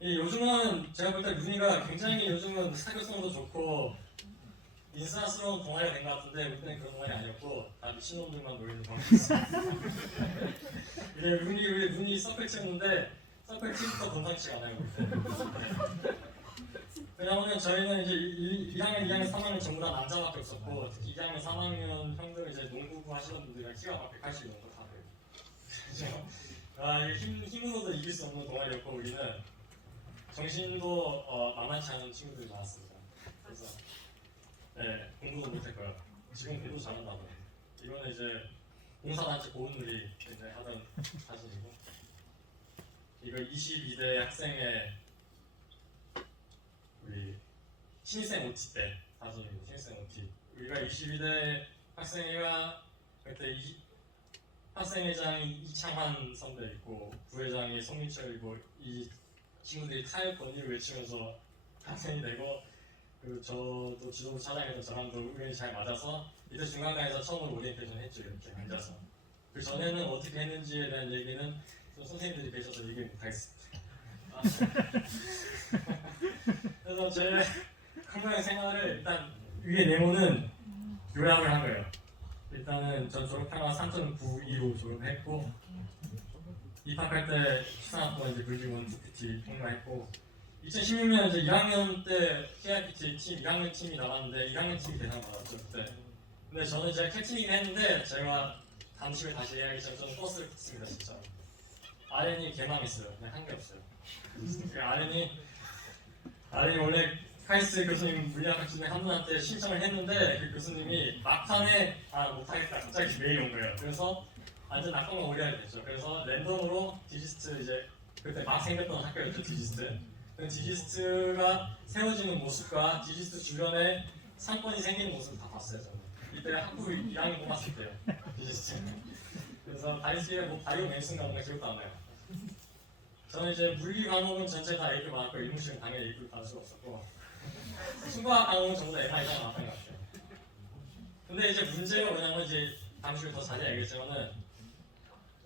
요즘은 제가 볼 때 루니가 굉장히 요즘은 사교성도 좋고 인싸스러운 동아리가 된 것 같은데 우리는 그런 동아리 아니었고 다 미친놈들만 모이는 동아리였어요. 이게 루니 서클 치는데 서클 치부터 건상치가 않아요. 왜냐하면 저희는 이제 1학년, 2학년, 3학년 전부 다 남자밖에 없었고 특히 2학년, 3학년 형들은 이제 농구부 하시는 분들이랑 키가 막 180 넘고 다들 그래서 힘으로도 이길 수 없는 동아리였고 우리는 정신도 만만치 않은 친구들이 많았습니다. 그래서 네, 공부도 못했고요. 지금 공부 잘한다 봐요. 이거는 이제 공사단체 고은들이 이제 하던 사진이고 이거 22대 학생의 우리 신입생 OT 때 사진이고 신입생 OT 우리가 22대 학생회가 그때 학생회장이 이창환 선배 있고 부회장이 송민철이고 이 친구들이 타협 권위를 외치면서 학생이 되고 그리고 저도 지도부 차장에서 저랑도 의견이 잘 맞아서 이때 중간강에서 처음으로 오리엔테이션 했죠. 이렇게 앉아서 그 전에는 어떻게 했는지에 대한 얘기는 좀 선생님들이 계셔서 얘기 못하겠습니다. 그래서 제 학교의 생활을 일단 위에 네모는 요약을 한 거예요. 일단은 전 졸업평가 3.92로 졸업했고 입학할 때 13학번 이제 물리원 PT 통과했고 2016년 이제 1학년 때 KIPT 팀 1학년 팀이 나왔는데 1학년 팀이 대상 받았죠 그때. 근데 저는 이제 캡틴이긴 했는데 제가 담심을 다시 해야겠 전에 저는 버스를 탔습니다 진짜. RN이 개망했어요. 그냥 한 게 없어요. RN이 원래 카이스트 교수님 물리학학 중에 한 분한테 신청을 했는데 그 교수님이 막판에 못하겠다 갑자기 메일 온 거예요. 그래서 완전 낙방만 오려야 됐죠. 그래서 랜덤으로 디지스트 이제 그때 막 생겼던 학교였죠 디지스트. 그 디지스트가 세워지는 모습과 디지스트 주변에 상권이 생기는 모습을 다 봤어요 저는. 이때 학부 2학년 뽑았을 때요 디지스트. 그래서 다이스의 뭐 바이오 메이슨가 뭔가 기억도 안 나요. 저는 이제 물리 과목은 전체 다 A급 받았고 일문식은 당연히 A급 받을 수가 없었고 수학 과목은 전부 다 MI가 나왔던 것 같아요. 근데 이제 문제가 뭐냐면 이제 당시에 더 자세히 알겠지만은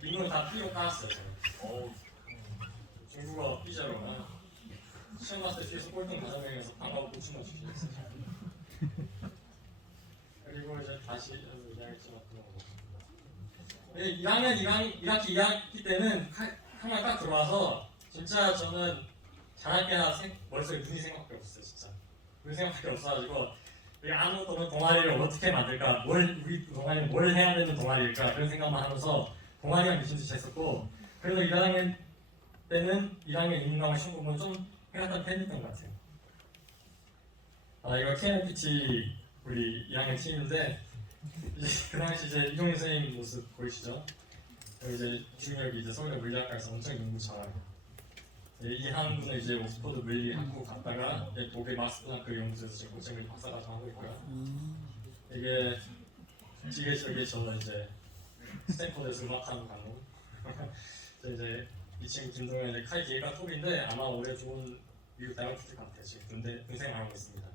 이걸 다 B로 깔았어요 저는. 중국어 B제로는 시험 봤을 때 뒤에서 꼴등 5명에서 방하고 고충만 주시겠어요. 그리고 이제 다시 얘기하겠지만 1학년, 1학기, 2학기 때는 한명 딱 들어와서 진짜 저는 잘할게나 머릿속에 눈이 생각밖에 없었어요 진짜. 눈이 생각밖에 없어가지고 아무것도 없는 동아리를 어떻게 만들까 우리 동아리는 뭘 해야 되는 동아리일까 그런 생각만 하면서 동아리가 미친듯이 했었고 그래서 1학년 때는 1학년 인문학을 시험 보면 좀 해갔던 편이었던 것 같아요. 이거 KNPT 우리 2학년 팀인데 그 당시 이제 이종민 선생님 모습 보이시죠? 이제 중력이 이제 서울대 물리학과에서 엄청 연구 잘하고 이한 분은 이제 옥스퍼드 물리학부 갔다가 독일 마스터학교 연구소에서 지금 고체물리 박사과정 하고 있고요. 이게 저게 저 이제 스탠퍼드에서 음악하는 강의. 이제 이 친구 김동현의 카이 기회가 톱인데 아마 올해 좋은 미국 대학 붙을 것 같아요. 지금 군생을 하고 있습니다.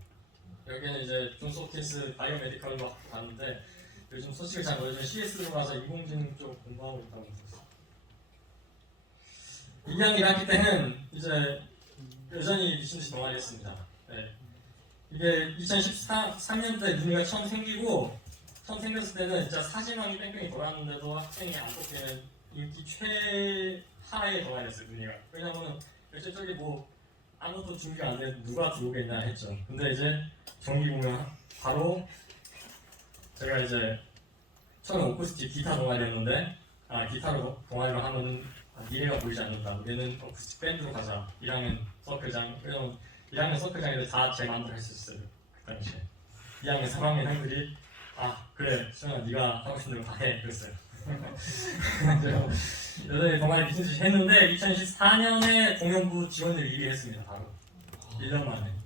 여기는 이제 존스 홉킨스 바이오메디컬로 갔는데 요즘 소식을 잘 모르지만 CS로 가서 인공지능 쪽 공부하고 있다고 들었어요. 2학년 1학기 때는 이제 여전히 미친듯이 동아리였습니다. 네. 이게 2013년 때 눈이가 처음 생겼을 때는 진짜 사진왕이 뺑뺑이 돌았는데도 학생이 안 뽑히는 인기 최하의 동아리였어요 눈이가. 왜냐면 저기 뭐 아무것도 준비가 안 돼 누가 들어오겠냐 했죠. 근데 이제 정기 보면 바로 제가 이제 처음에 오쿠스틱 기타 동아리였는데 기타로 동아리로 하면 미래가 보이지 않는다. 우리는 오쿠스틱 밴드로 가자. 1학년 서클장. 왜냐면 1학년 서클장인데 다 제 마음대로 할 수 있어요. 그 당시에 2학년 3학년 형들이 그래 수영아 네가 하고 싶은 대로 다 해. 그랬어요. 여전히 동아리 미친듯이 했는데 2014년에 공연부 지원을 1위 했습니다. 바로 1년 만에.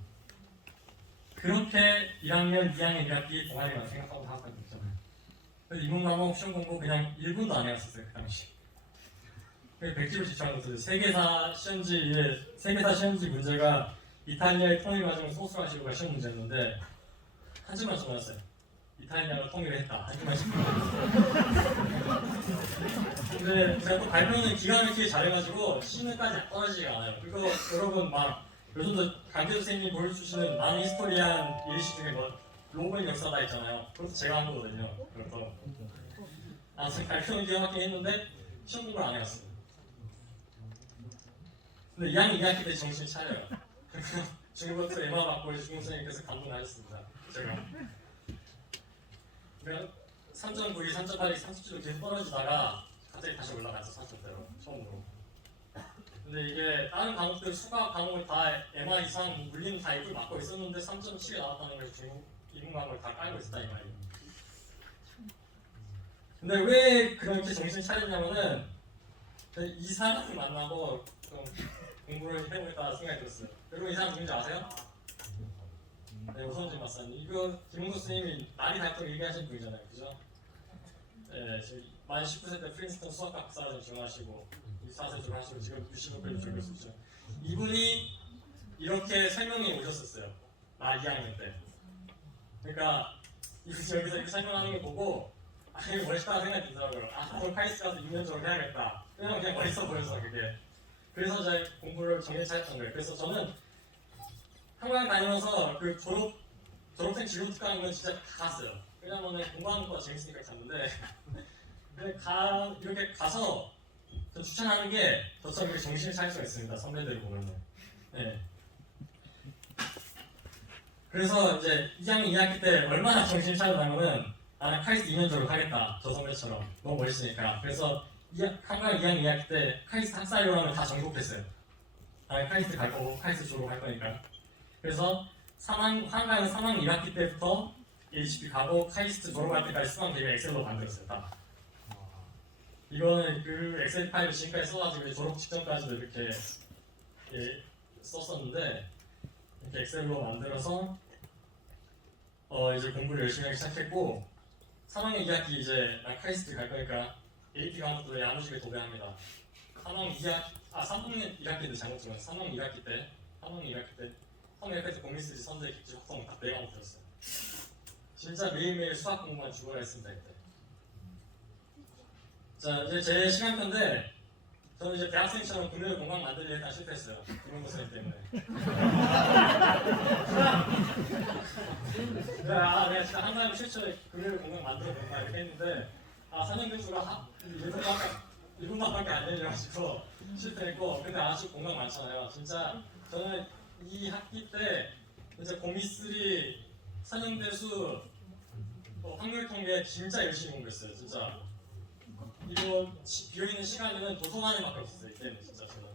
그렇게 1학년, 2학년 1학기 동아리만 생각하고 나왔거든요. 그래서 이문과목 시험 공부 그냥 1분도 안 해왔었어요. 그 당시. 그래서 백지로 지출한 것도 세계사 시험지 문제가 이탈리아의 통일 과정을 소수화 시도가 시험 문제였는데 한 줄만 적어놨어요. 이탈리아가 통일을 했다. 한 줄만 근데 제가 또 발표는 기가 막히게 잘해가지고 시는까지 떨어지지가 않아요. 그리고 여러분 막 요즘도 강재 선생님이 보여주시는 많은 히스토리안 예시 중에 뭐 로그인 역사다 있잖아요. 그것도 제가 한 거거든요. 그래서 제가 발표는 기가 막히게 했는데 시험 공부를 안 해왔어요. 근데 2학년 2학기 때 정신이 차려요. 중국어도 에마 받고 중국 선생님께서 감동하셨습니다. 제가 3.92, 3.82, 30도 계속 떨어지다가 갑자기 다시 올라갔어. 4.0대로 처음으로. 근데 이게 다른 과목들 수학 과목을 다 에마 이상 물리는 다 입을 맞고 있었는데 3.7이 나왔다는 걸 중국 이문 과목을 다 깔고 있었다 이 말이에요. 근데 왜 그렇게 정신 차리냐면은 이 사람을 만나고 좀 공부를 해보겠다 생각이 들었어요. 여러분 이 사람 누군지 아세요? 네, 오선진 박사님. 이거 김은구 스님이 날이 닳도록 얘기하신 분이잖아요, 그죠? 네, 만 19세 때 프린스턴 수학과 박사를 지원하시고 24세 졸업하시고 지금 유시버클리 졸업했었죠. 이분이 이렇게 설명이 오셨었어요. 나 2학년 때. 그러니까 이분이 여기서 이렇게 설명하는 걸 보고 이거 멋있다 생각이 들더라고요. 나도 카이스트 가서 6년 졸업해야겠다. 왜냐면 그냥 멋있어 보여서 그게. 그래서 제가 공부를 정신 차렸던 거예요. 그래서 저는 한강 다니면서 그 졸업생 진로특강 하는 건 진짜 다 갔어요. 왜냐면 공부하는 거가 재밌으니까 갔는데 근데 이렇게 가서 저 추천하는 게 저처럼 이렇게 정신을 차릴 수가 있습니다. 선배들 보면은. 네. 그래서 이제 2학년 2학기 때 얼마나 정신을 차렸냐면은 나는 카이스트 2년 졸업하겠다. 저 선배처럼 너무 멋있으니까. 그래서 한강 2학년 2학기 때 카이스트 학사료랑을 다 정독했어요. 나는 카이스트 갈 거고 카이스트 졸업할 거니까. 그래서 한강은 3학년 1학기 때부터 HP 가고 카이스트 졸업할 때까지 수강 계획 엑셀로 만들었어요. 딱. 이거는 그 엑셀 파일을 지금까지 써가지고 졸업 직전까지도 이렇게 썼었는데 이렇게 엑셀로 만들어서 이제 공부를 열심히 하기 시작했고 3학년 2학기 이제 나 카이스트 갈 거니까 AP 과목도 야무지게 도배합니다. 3학년 1학기도 잘못 들었어요. 3학년 1학기 때 3학년까지 공리스지 선제 기출 확성 딱 4과목 들었어요. 진짜 매일매일 수학 공부만 죽어야 했습니다 이때. 자 이제 제 시간표인데 저는 이제 대학생처럼 금요일 공강 만들기 일단 실패했어요. 김은구 선생님 때문에. 내가 진짜 한가위 최초에 금요일 공강 만들어 본다 이렇게 했는데 선임 교수가 1분만밖에 안 되려가지고 실패했고 근데 아직 공강 많잖아요. 진짜 저는 이 학기 때 이제 고3 선형대수 확률 통계 진짜 열심히 공부했어요. 진짜 이거 비어있는 시간에는 도서관에밖에 없었어요. 이때는 진짜 저는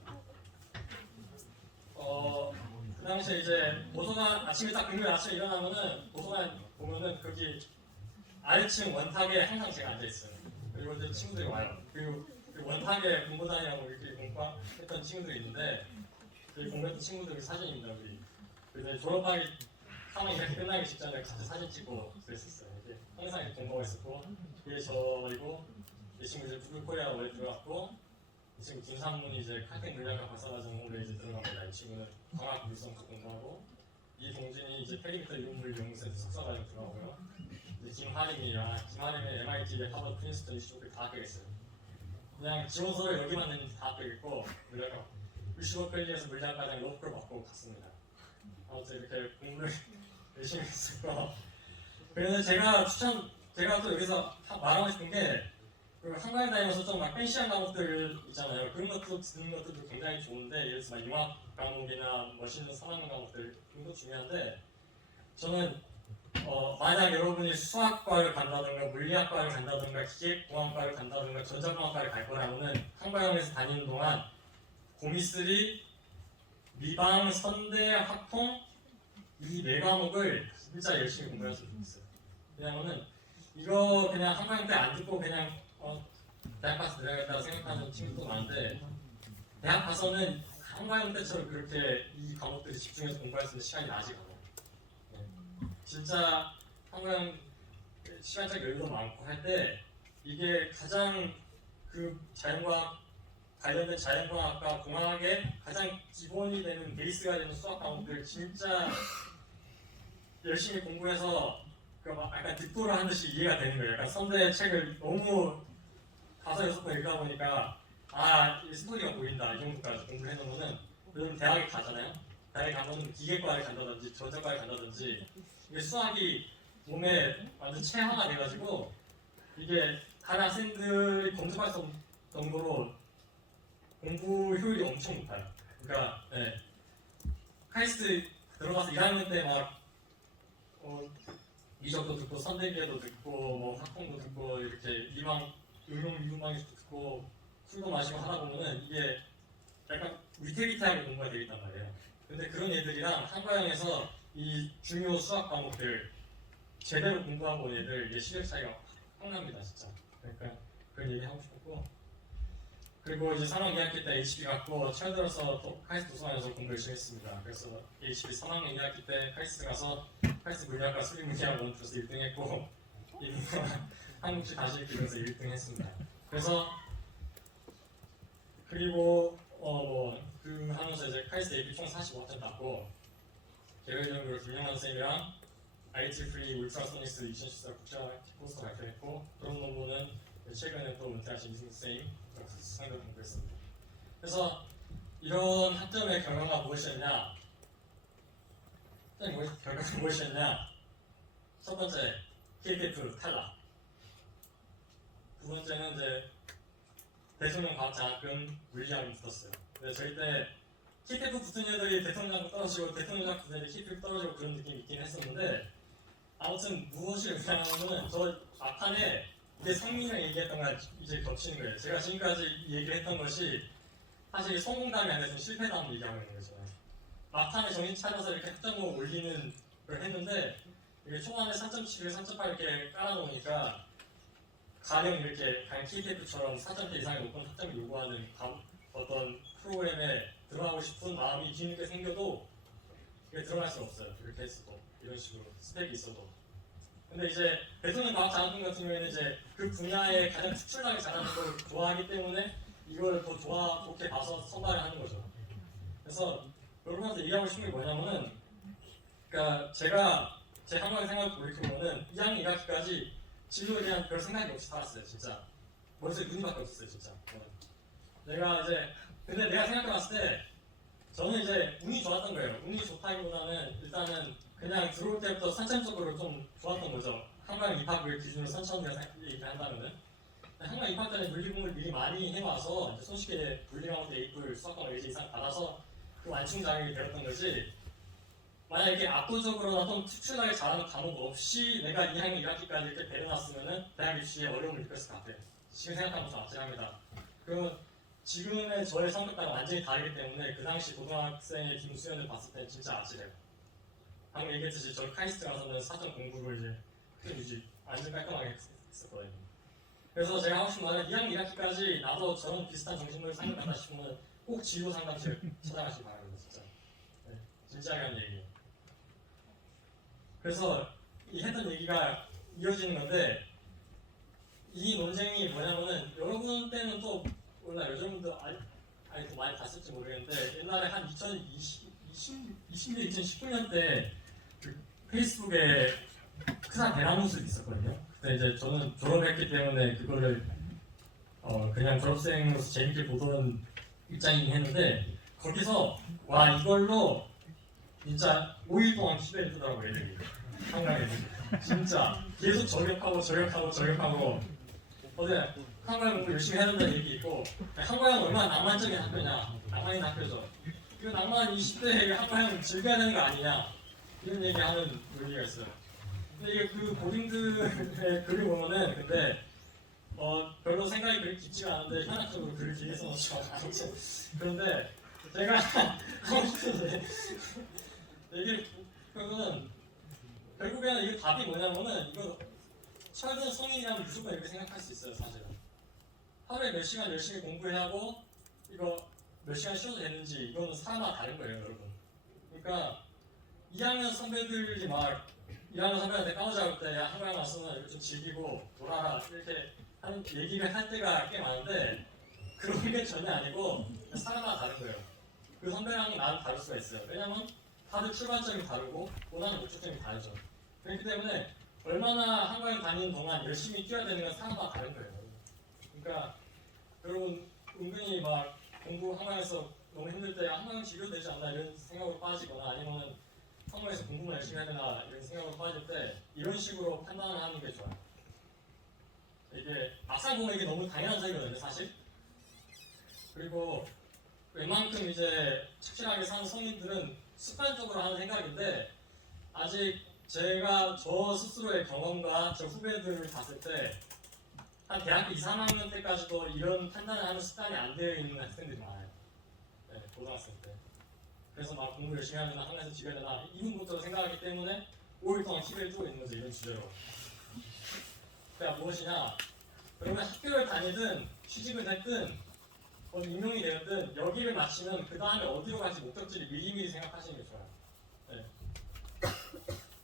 그 당시에 이제 도서관 아침에 딱 금요일 아침에 일어나면은 도서관 보면은 거기 아래층 원탁에 항상 제가 앉아있어요. 그리고 이제 친구들이 와요. 그리고 그 원탁에 공부단이라고 이렇게 공부했던 친구들이 있는데 그 공부했던 친구들이 사진입니다. 우리 근데 졸업하기 상황이 이렇게 끝나기 직전에 같이 사진 찍고 그랬었어요. 이렇게 항상 이렇게 공부하고 있었고 그게 저이고 이 친구 이제 구글코리아 원래 들어갔고 이 친구 김상문이 이제 칼텍 물리학과 박사과정으로 이제 들어갑니다. 이 친구는 광학 물성 쪽 공부하고 이 동진이 이제 페리미터 이론물 연구소에서 석사과정 들어가고요. 이제 김하림이랑 김하림의 MIT, 하버드, 프린스턴 이쪽을 다 합격했어요. 그냥 지원서를 여기만 내면 다 합격했고 물리학과 유시버클리에서 물리학과장 로프를 받고 갔습니다. 아무튼 이렇게 공부를 열심히 했었고 그래서 제가 또 여기서 말하고 싶은 게 한가위 다니면서 좀 막 펜시한 과목들 있잖아요. 그런 것도 듣는 것들도 굉장히 좋은데 예를 들어서 막 융합 과목이나 멋있는 3학년 과목들 그런 것도 중요한데 저는 만약 여러분이 수학과를 간다든가 물리학과를 간다든가 기계공학과를 간다든가 전자공학과를 갈 거라면은 한과형에서 다니는 동안 고미3, 미방, 선대, 학통 이 네 과목을 진짜 열심히 공부했으면 좋겠어요. 왜냐면은 이거 그냥 한과형 때 안 듣고 그냥 대학 가서 들어야겠다고 생각하는 친구도 많은데 대학 가서는 한과형 때처럼 그렇게 이 과목들이 집중해서 공부할 수 있는 시간이 나지 않아요. 네. 진짜 한과형 시간적 여유도 많고 할 때 이게 가장 그 자연과학 관련된 자연과학과 공학의 가장 기본이 되는 베이스가 되는 수학 과목들 진짜 열심히 공부해서 막 약간 득도를 한 듯이 이해가 되는 거예요. 약간 선대 책을 너무 5-6번 읽다 보니까 이 스토리가 보인다 이 정도까지 공부를 해놓으면은 요즘 대학에 가잖아요. 대학에 가면 기계과를 간다든지 전자과를 간다든지 이게 수학이 몸에 완전 체화가 돼가지고 이게 다른 학생들이 검증할 수 없는 정도로 공부 효율이 엄청 높아요. 그러니까 카이스트 들어가서 1학년 때 막 이적도 듣고 선대기도 듣고 뭐 학통도 듣고 이렇게 의용 듣고 술도 마시고 하다 보면은 이게 약간 위태위태하게 공부가 되겠단 말이에요. 근데 그런 애들이랑 한과형에서 이 중요 수학 과목들 제대로 공부하고 온 애들 이게 실력 차이가 확 납니다 진짜. 그러니까 그런 얘기 하고 싶었고 그리고 이제 3학년 2학기 때 HP 갔고 최근 들어서 또 카이스트 도서관에서 공부 열심히 했습니다. 그래서 HP 3학년 2학기 때 카이스트 가서 카이스트 물리학과 수리물리학 원투에서 1등 했고 한국식 다시 읽기 위해서 1등 했습니다. 그래서 그리고 그 하면서 이제 카이스트 AP 총 45점 땄고 개별적으로 김영환 선생님이랑 IT 프리 울트라소닉스 2014 국자 포스터 발표했고 그런 논문은 최근에 또 은퇴하신 이승우 선생님 수상을 공부했습니다. 그래서 이런 학점의 결과가 무엇이었냐? 결과가 무엇이었냐? 첫 번째 KPF 탈락. 두 번째는 이제 대통령 과학 장학금 물리학을 붙었어요. 근데 저희 때 KPF 붙은 애들이 대통령 떨어지고 대통령 붙은 애들이 KPF 떨어지고 그런 느낌이 있긴 했었는데 아무튼 무엇이 의미하냐면은 저 앞판에 이게 성민이랑 얘기했던 거랑 이제 겹치는 거예요. 제가 지금까지 얘기를 했던 것이 사실 성공담이 아니라 좀 실패담을 얘기하고 있는 거죠. 막판에 정신 차려서 이렇게 학점을 올리는 걸 했는데 이게 초반에 3.7을 3.8 이렇게 깔아놓으니까 가령 이렇게 그냥 KTF처럼 4점대 이상의 높은 학점을 요구하는 어떤 프로그램에 들어가고 싶은 마음이 뒤늦게 생겨도 이게 들어갈 수 없어요. 이렇게 했어도 이런 식으로 스펙이 있어도. 근데 이제 대통령 과학 장학금 같은 경우에는 이제 그 분야에 가장 특출나게 잘하는 걸 좋아하기 때문에 이걸 더 좋게 봐서 선발을 하는 거죠. 그래서 여러분한테 얘기하고 싶은 게 뭐냐면은, 그러니까 제가 제 한국의 생각을 돌이켜보면은 2학년 2학기까지 진로에 대한 별 생각이 없이 살았어요, 진짜. 머릿속에 눈이밖에 없었어요, 진짜. 근데 내가 생각해봤을 때 저는 이제 운이 좋았던 거예요. 운이 좋다기보다는 일단은 그냥 들어올 때부터 선천적으로 좀 좋았던 거죠. 한강 입학을 기준으로 선천이라 얘기한다면은 한강 입학 전에 물리 공부를 미리 많이 해와서 이제 손쉽게 물리학원도 A뿔 수학과목 A 이상 받아서 그 완충 자격이 되었던 거지. 만약 이렇게 압도적으로 좀 특출나게 잘하는 과목 없이 내가 2학년 1학기까지 이렇게 배려놨으면은 대학 입시에 어려움을 느꼈을 것 같아요. 지금 생각하면 좀 아찔합니다. 그러면 지금의 저의 성격과는 완전히 다르기 때문에 그 당시 고등학생의 김수현을 봤을 때 진짜 아찔해요. 방금 얘기했듯이 저 카이스트 가서는 사전 공부를 이제 크게 유지 완전 깔끔하게 했었거든요. 그래서 제가 하고 싶은 말은 2학년 1학기까지 나도 저런 비슷한 정신을 상담한다 싶으면 꼭 진로 상담실 찾아가시기 바랍니다. 진짜. 네, 진지하게 하는 얘기예요. 그래서 이 했던 얘기가 이어지는 건데 이 논쟁이 뭐냐면은 여러분 때는 또 몰라 요즘도 더 많이 봤을지 모르겠는데 옛날에 한 2020년 2019년 때 그 페이스북에 크사 대나무숲이 있었거든요. 그때 이제 저는 졸업했기 때문에 그거를 그냥 졸업생으로서 재밌게 보던 입장이긴 했는데 거기서 와 이걸로 진짜 5일 동안 키배를 뜨더라고 애들이. 한강 애들이 진짜 계속 저격하고 어제 한강 공부 열심히 해야 된다는 얘기 있고 한강은 얼마나 낭만적인 학교냐. 낭만인 학교죠. 이거 낭만 20대에 한강 즐겨야 되는 거 아니냐 이런 얘기하는 논리가 있어요. 근데 이게 그 고딩들의 글을 보면은 근데 별로 생각이 그렇게 깊지가 않은데 현학적으로 글을 길게 써놓죠. 그런데 제가 하고 싶은 얘기를 보면은 결국에는 이게 답이 뭐냐면은 이거 철든 성인이라면 무조건 이렇게 생각할 수 있어요. 사실은 하루에 몇 시간 열심히 공부해야 하고 이거 몇 시간 쉬어도 되는지 이거는 사람마다 다른 거예요, 여러분. 그러니까 2학년 선배들이 막 2학년 선배한테 까오자고 때 야, 한강 왔으면 이렇게 좀 즐기고 놀아라 이렇게 하는 얘기를 할 때가 꽤 많은데 그런 게 전혀 아니고 사람마다 다른 거예요. 그 선배랑 나는 다를 수가 있어요. 왜냐면 다들 출발점이 다르고 원하는 목적점이 다르죠. 그렇기 때문에 얼마나 한강에 다니는 동안 열심히 뛰어야 되는 건 사람마다 다른 거예요. 그러니까 여러분 은근히 막 공부 한강에서 너무 힘들 때 한강 지려도 되지 않나 이런 생각으로 빠지거나 아니면은 한강에서 공부만 열심히 해야 되나 이런 생각으로 빠질 때 이런 식으로 판단을 하는 게 좋아요. 이게 막상 보면 이게 너무 당연한 사실이거든요, 사실. 그리고 웬만큼 이제 착실하게 사는 성인들은 습관적으로 하는 생각인데 아직 제가 저 스스로의 경험과 저 후배들을 봤을 때 한 대학교 2, 3학년 때까지도 이런 판단을 하는 습관이 안 되어 있는 학생들이 많아요. 네, 고등학생 때. 그래서 막 공부 열심히 하면 한강에서 지려야 되나 이분부터 생각하기 때문에 5일 동안 TV를 뜨고 있는 거죠, 이런 주제로. 그러니까 무엇이냐? 그러면 학교를 다니든 취직을 했든 어디 임용이 되었든 여기를 마치면 그 다음에 어디로 갈지 목적지를 미리미리 생각하시는 게 좋아요. 네.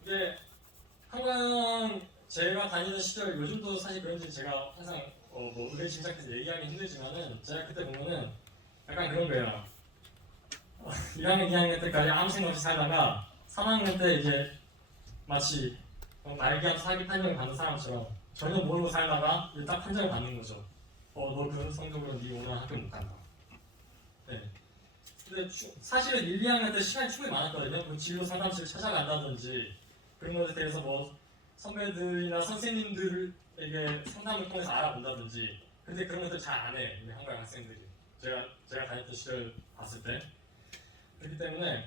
이게 한강 제가 다니던 시절 요즘도 사실 그런지 제가 항상 뭐 의뢰 짐작해서 얘기하기 힘들지만은 제가 그때 보면은 약간 그런 거예요. 1학년, 2학년 때까지 아무 생각 없이 살다가 3학년 때 이제 마치 말기암 사기 판정을 받는 사람처럼 전혀 모르고 살다가 이제 딱 판정을 받는 거죠. 너 그런 성적으로 네 오늘 학교 못 간다. 네. 근데 사실은 1, 2학년 때 시간이 충분히 많았거든요. 뭐 진로 상담실 찾아간다든지 그런 것에 대해서 뭐 선배들이나 선생님들에게 상담을 통해서 알아본다든지 근데 그런 것들 잘 안 해요. 우리 한국 학생들이. 제가 다녔던 시절 봤을 때. 그렇기 때문에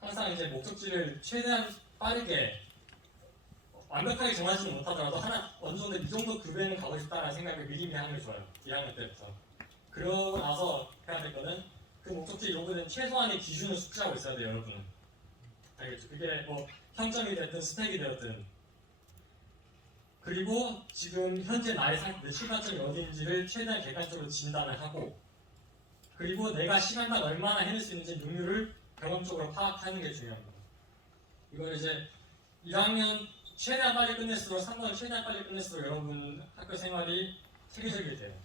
항상 이제 목적지를 최대한 빠르게 완벽하게 정하지는 못하더라도 어느 정도 이 정도 급여는 가고 싶다는 생각을 미리미리 하는 게 좋아요. 1학년 때부터. 그러고 나서 해야 될 거는 그 목적지 요구는 최소한의 기준을 숙지하고 있어야 돼요, 여러분은. 알겠죠? 그게 뭐 평점이 됐든 스택이 되었든 그리고 지금 현재 나의 내 출발점이 어디인지를 최대한 객관적으로 진단을 하고 그리고 내가 시간당 얼마나 해낼 수 있는지 능률을 경험적으로 파악하는 게 중요합니다. 이걸 이제 1학년 최대한 빨리 끝낼수록 3학년 최대한 빨리 끝낼수록 여러분 학교 생활이 체계적이 돼요.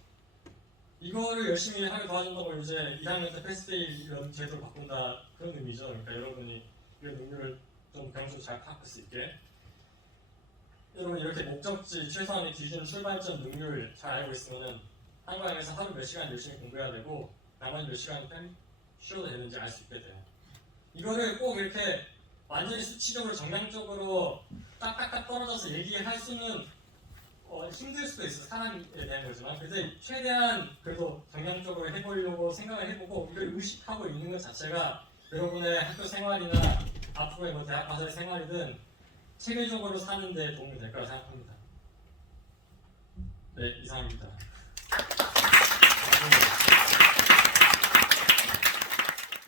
이거를 열심히 하게 도와준다고 이제 1학년 때 패스데이 이런 제도를 바꾼다 그런 의미죠. 그러니까 여러분이 이런 능률을 좀 경험적으로 잘 파악할 수 있게 여러분 이렇게 목적지 최소한의 기준 출발점 능률 잘 알고 있으면은 한강에서 하루 몇 시간 열심히 공부해야 되고 나머지 몇 시간 쉬어도 되는지 알 수 있게 돼요. 이거를 꼭 이렇게 완전히 수치적으로 정량적으로 딱딱딱 떨어져서 얘기할 수는 힘들 수도 있어요. 사람에 대한 거지만 근데 최대한 그래도 정량적으로 해보려고 생각을 해보고 이걸 의식하고 있는 것 자체가 여러분의 학교 생활이나 앞으로의 뭐 대학 가서의 생활이든 체계적으로 사는 데 도움이 될 거라 생각합니다. 네, 이상입니다.